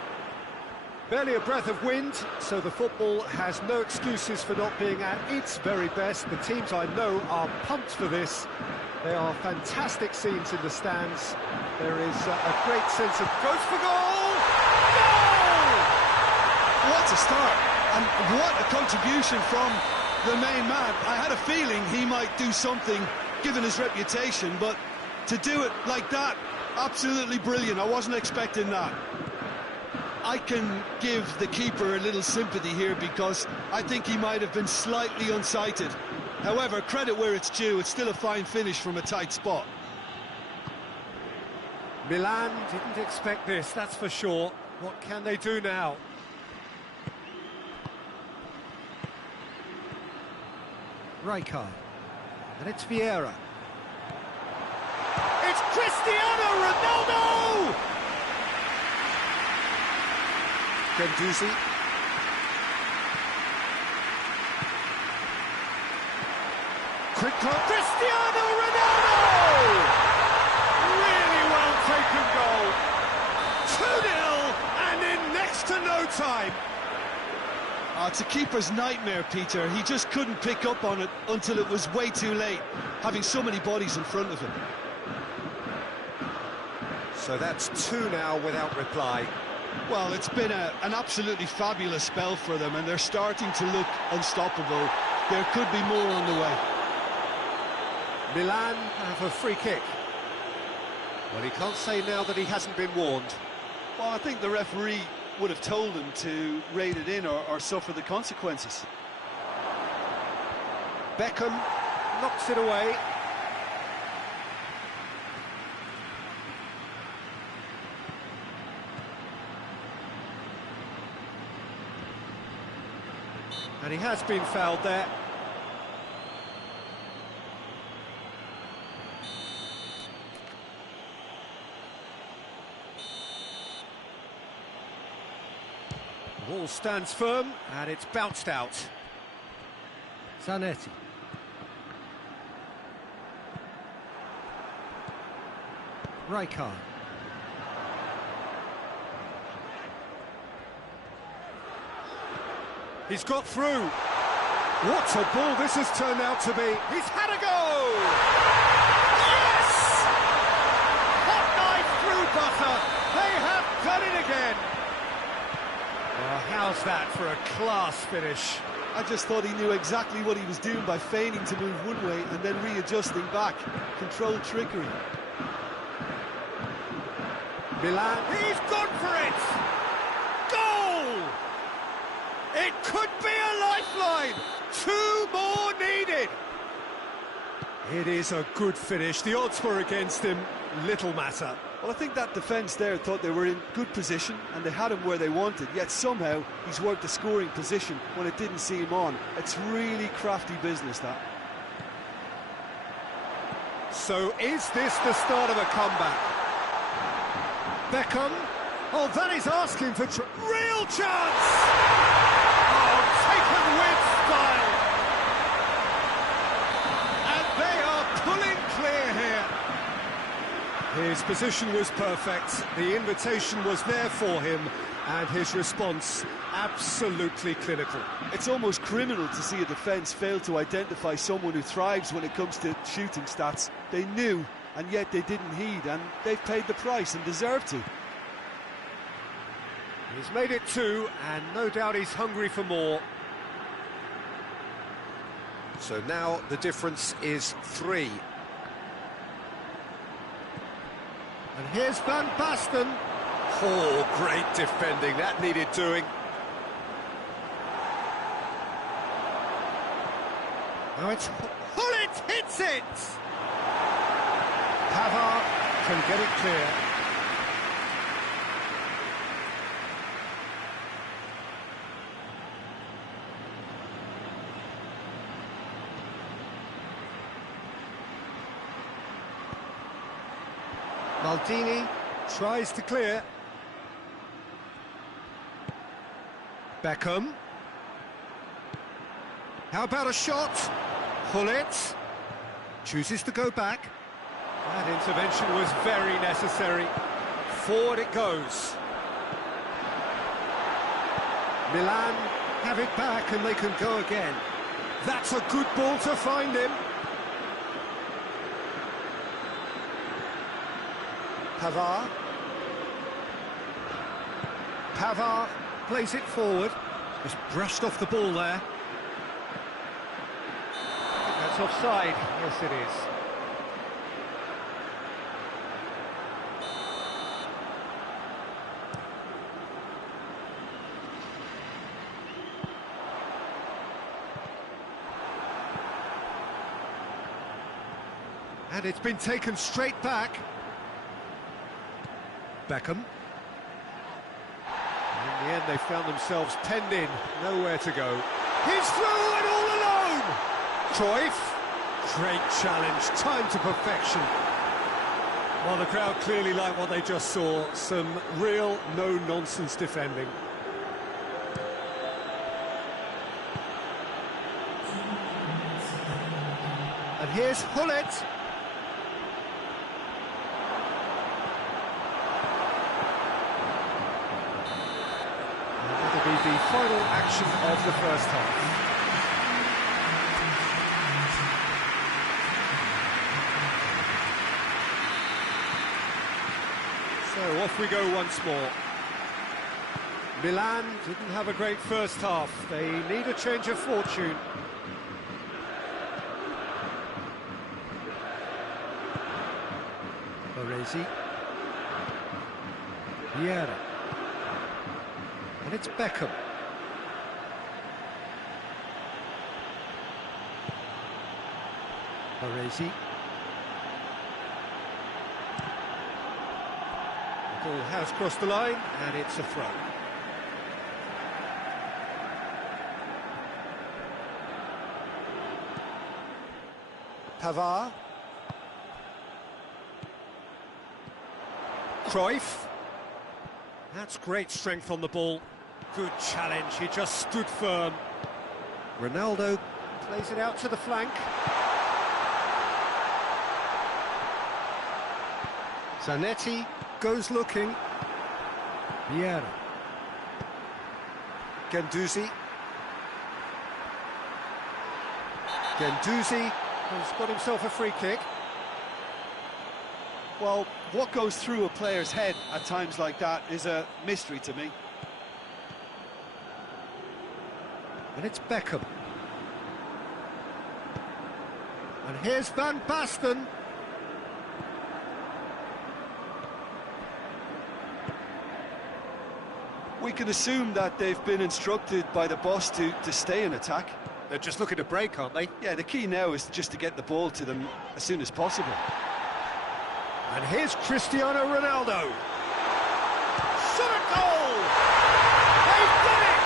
Barely a breath of wind, so the football has no excuses for not being at its very best. The teams I know are pumped for this. There are fantastic scenes in the stands. There is a great sense of goes for goal! Goal! What a start, and what a contribution from the main man. I had a feeling he might do something, given his reputation, but to do it like that, absolutely brilliant. I wasn't expecting that. I can give the keeper a little sympathy here because I think he might have been slightly unsighted. However, credit where it's due, it's still a fine finish from a tight spot. Milan didn't expect this, that's for sure. What can they do now? Rijkaard, and it's Vieira. It's Cristiano Ronaldo! Guendouzi. Quick cross. Cristiano Ronaldo! Really well taken goal. 2-0 and in next to no time. It's a keeper's nightmare, Peter. He just couldn't pick up on it until it was way too late, having so many bodies in front of him. So that's two now without reply. Well, it's been an absolutely fabulous spell for them, and they're starting to look unstoppable. There could be more on the way. Milan have a free kick. Well, he can't say now that he hasn't been warned. Well, I think the referee would have told him to rate it in or suffer the consequences. Beckham knocks it away. And he has been fouled there. The ball stands firm, and it's bounced out. Zanetti. Rijkaard. He's got through. What a ball this has turned out to be. He's had a go! Yes! Hot knife through butter. They have done it again. Oh, how's that for a class finish? I just thought he knew exactly what he was doing by feigning to move one way and then readjusting back. Controlled trickery. Milan, he's gone for it! Goal! It could be a lifeline! 2 more needed! It is a good finish. The odds were against him. Little matter. Well, I think that defence there thought they were in good position and they had him where they wanted, yet somehow he's worked a scoring position when it didn't see him on. It's really crafty business, that. So is this the start of a comeback? Beckham. Oh, that is asking for real chance! Oh, taken with style. And they are pulling clear here. His position was perfect, the invitation was there for him, and his response absolutely clinical. It's almost criminal to see a defence fail to identify someone who thrives when it comes to shooting stats. They knew, and yet they didn't heed, and they've paid the price and deserve to. He's made it 2, and no doubt he's hungry for more. So now the difference is 3. And here's Van Basten. Oh, great defending, that needed doing. Now it's Hullet hits it! Pavard can get it clear. Maldini tries to clear. Beckham. How about a shot? Hullet chooses to go back. That intervention was very necessary. Forward it goes. Milan have it back and they can go again. That's a good ball to find him. Pavard. Pavard plays it forward. Just brushed off the ball there. That's offside. Yes, it is. And it's been taken straight back. Beckham. In the end, they found themselves penned in, nowhere to go. He's through and all alone! Cruyff. Great challenge, time to perfection. Well, the crowd clearly like what they just saw. Some real no-nonsense defending. And here's Hullet. That'll be the final action of the first half. So off we go once more. Milan didn't have a great first half. They need a change of fortune. Baresi. Vieira. And it's Beckham. Baresi. The ball has crossed the line, and it's a throw. Pavard. Cruyff. That's great strength on the ball. Good challenge, he just stood firm. Ronaldo plays it out to the flank. Zanetti goes looking. Vieira. Guendouzi. Guendouzi has got himself a free kick. Well, what goes through a player's head at times like that is a mystery to me. And it's Beckham. And here's Van Basten. We can assume that they've been instructed by the boss to stay in attack. They're just looking to break, aren't they? Yeah, the key now is just to get the ball to them as soon as possible. And here's Cristiano Ronaldo. Shot a goal! They've done it!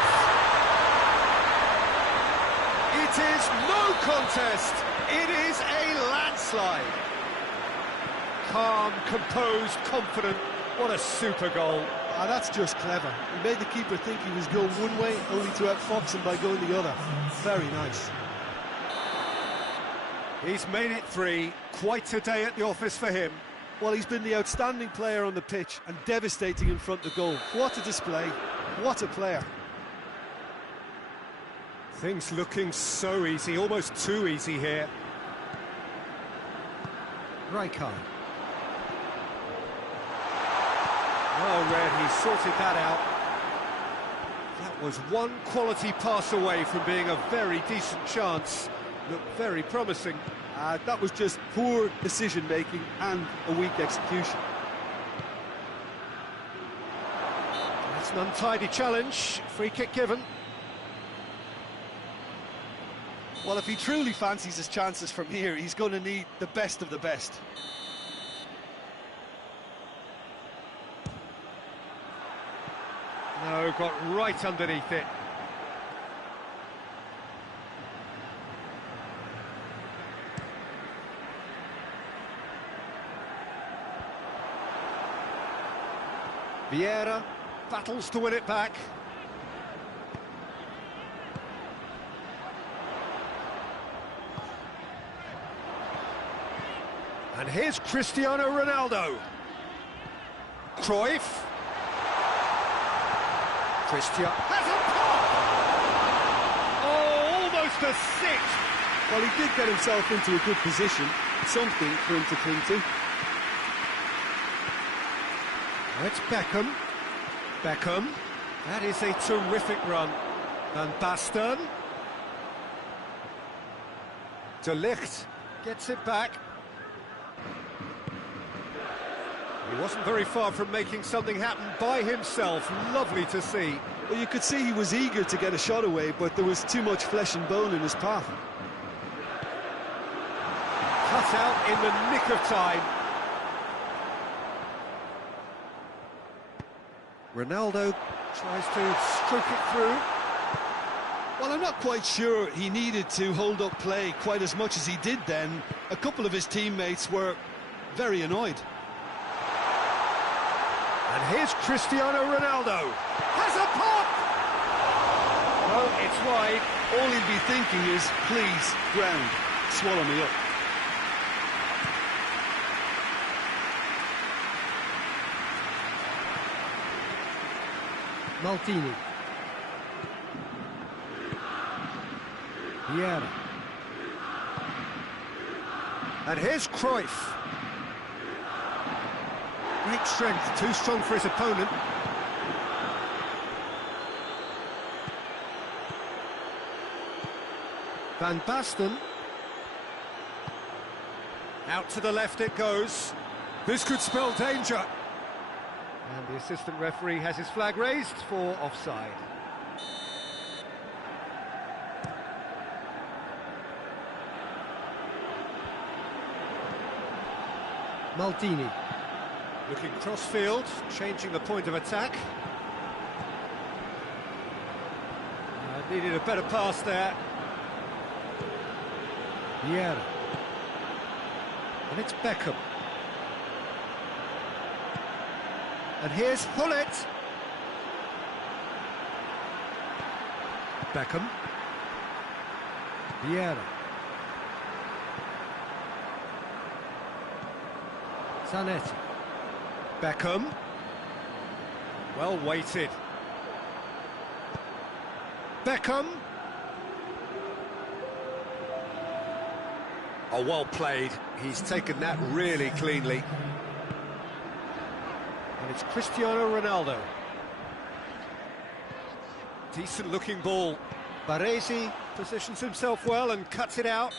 It is no contest. It is a landslide. Calm, composed, confident. What a super goal. Ah, that's just clever. He made the keeper think he was going one way, only to outfox him by going the other. Very nice. He's made it 3. Quite a day at the office for him. Well, he's been the outstanding player on the pitch and devastating in front of goal. What a display. What a player. Things looking so easy, almost too easy here. Rijkaard. Well read, he sorted that out. That was one quality pass away from being a very decent chance. Looked very promising. That was just poor decision-making and a weak execution. That's an untidy challenge. Free kick given. Well, if he truly fancies his chances from here, he's going to need the best of the best. No, got right underneath it. Vieira battles to win it back. And here's Cristiano Ronaldo. Cruyff. Cristiano has a pop! Oh, almost a six! Well, he did get himself into a good position, something for him to cling to. It's Beckham. Beckham. That is a terrific run. Van Basten. De Ligt gets it back. He wasn't very far from making something happen by himself. Lovely to see. Well, you could see he was eager to get a shot away, but there was too much flesh and bone in his path. Cut out in the nick of time. Ronaldo tries to stroke it through. Well, I'm not quite sure he needed to hold up play quite as much as he did then. A couple of his teammates were very annoyed. And here's Cristiano Ronaldo. Has a pop! No, it's wide. All he'd be thinking is, please, ground, swallow me up. Maldini. Vieira. And here's Cruyff. Great strength, too strong for his opponent. Van Basten. Out to the left it goes. This could spell danger. And the assistant referee has his flag raised for offside. Maldini. Looking cross-field, changing the point of attack. Needed a better pass there. Vieira. And it's Beckham. And here's Hullet. Beckham. Vieira. Zanetti. Beckham. Well weighted. Beckham. Oh, well played. He's taken that really cleanly. And it's Cristiano Ronaldo. Decent looking ball. Baresi positions himself well and cuts it out.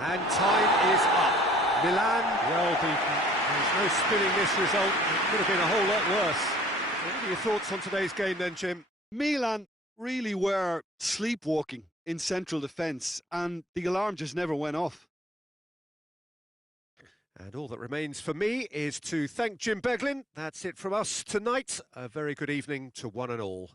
And time is up. Milan well beaten. There's no spinning this result. It could have been a whole lot worse. What are your thoughts on today's game then, Jim? Milan really were sleepwalking in central defence, and the alarm just never went off. And all that remains for me is to thank Jim Beglin. That's it from us tonight. A very good evening to one and all.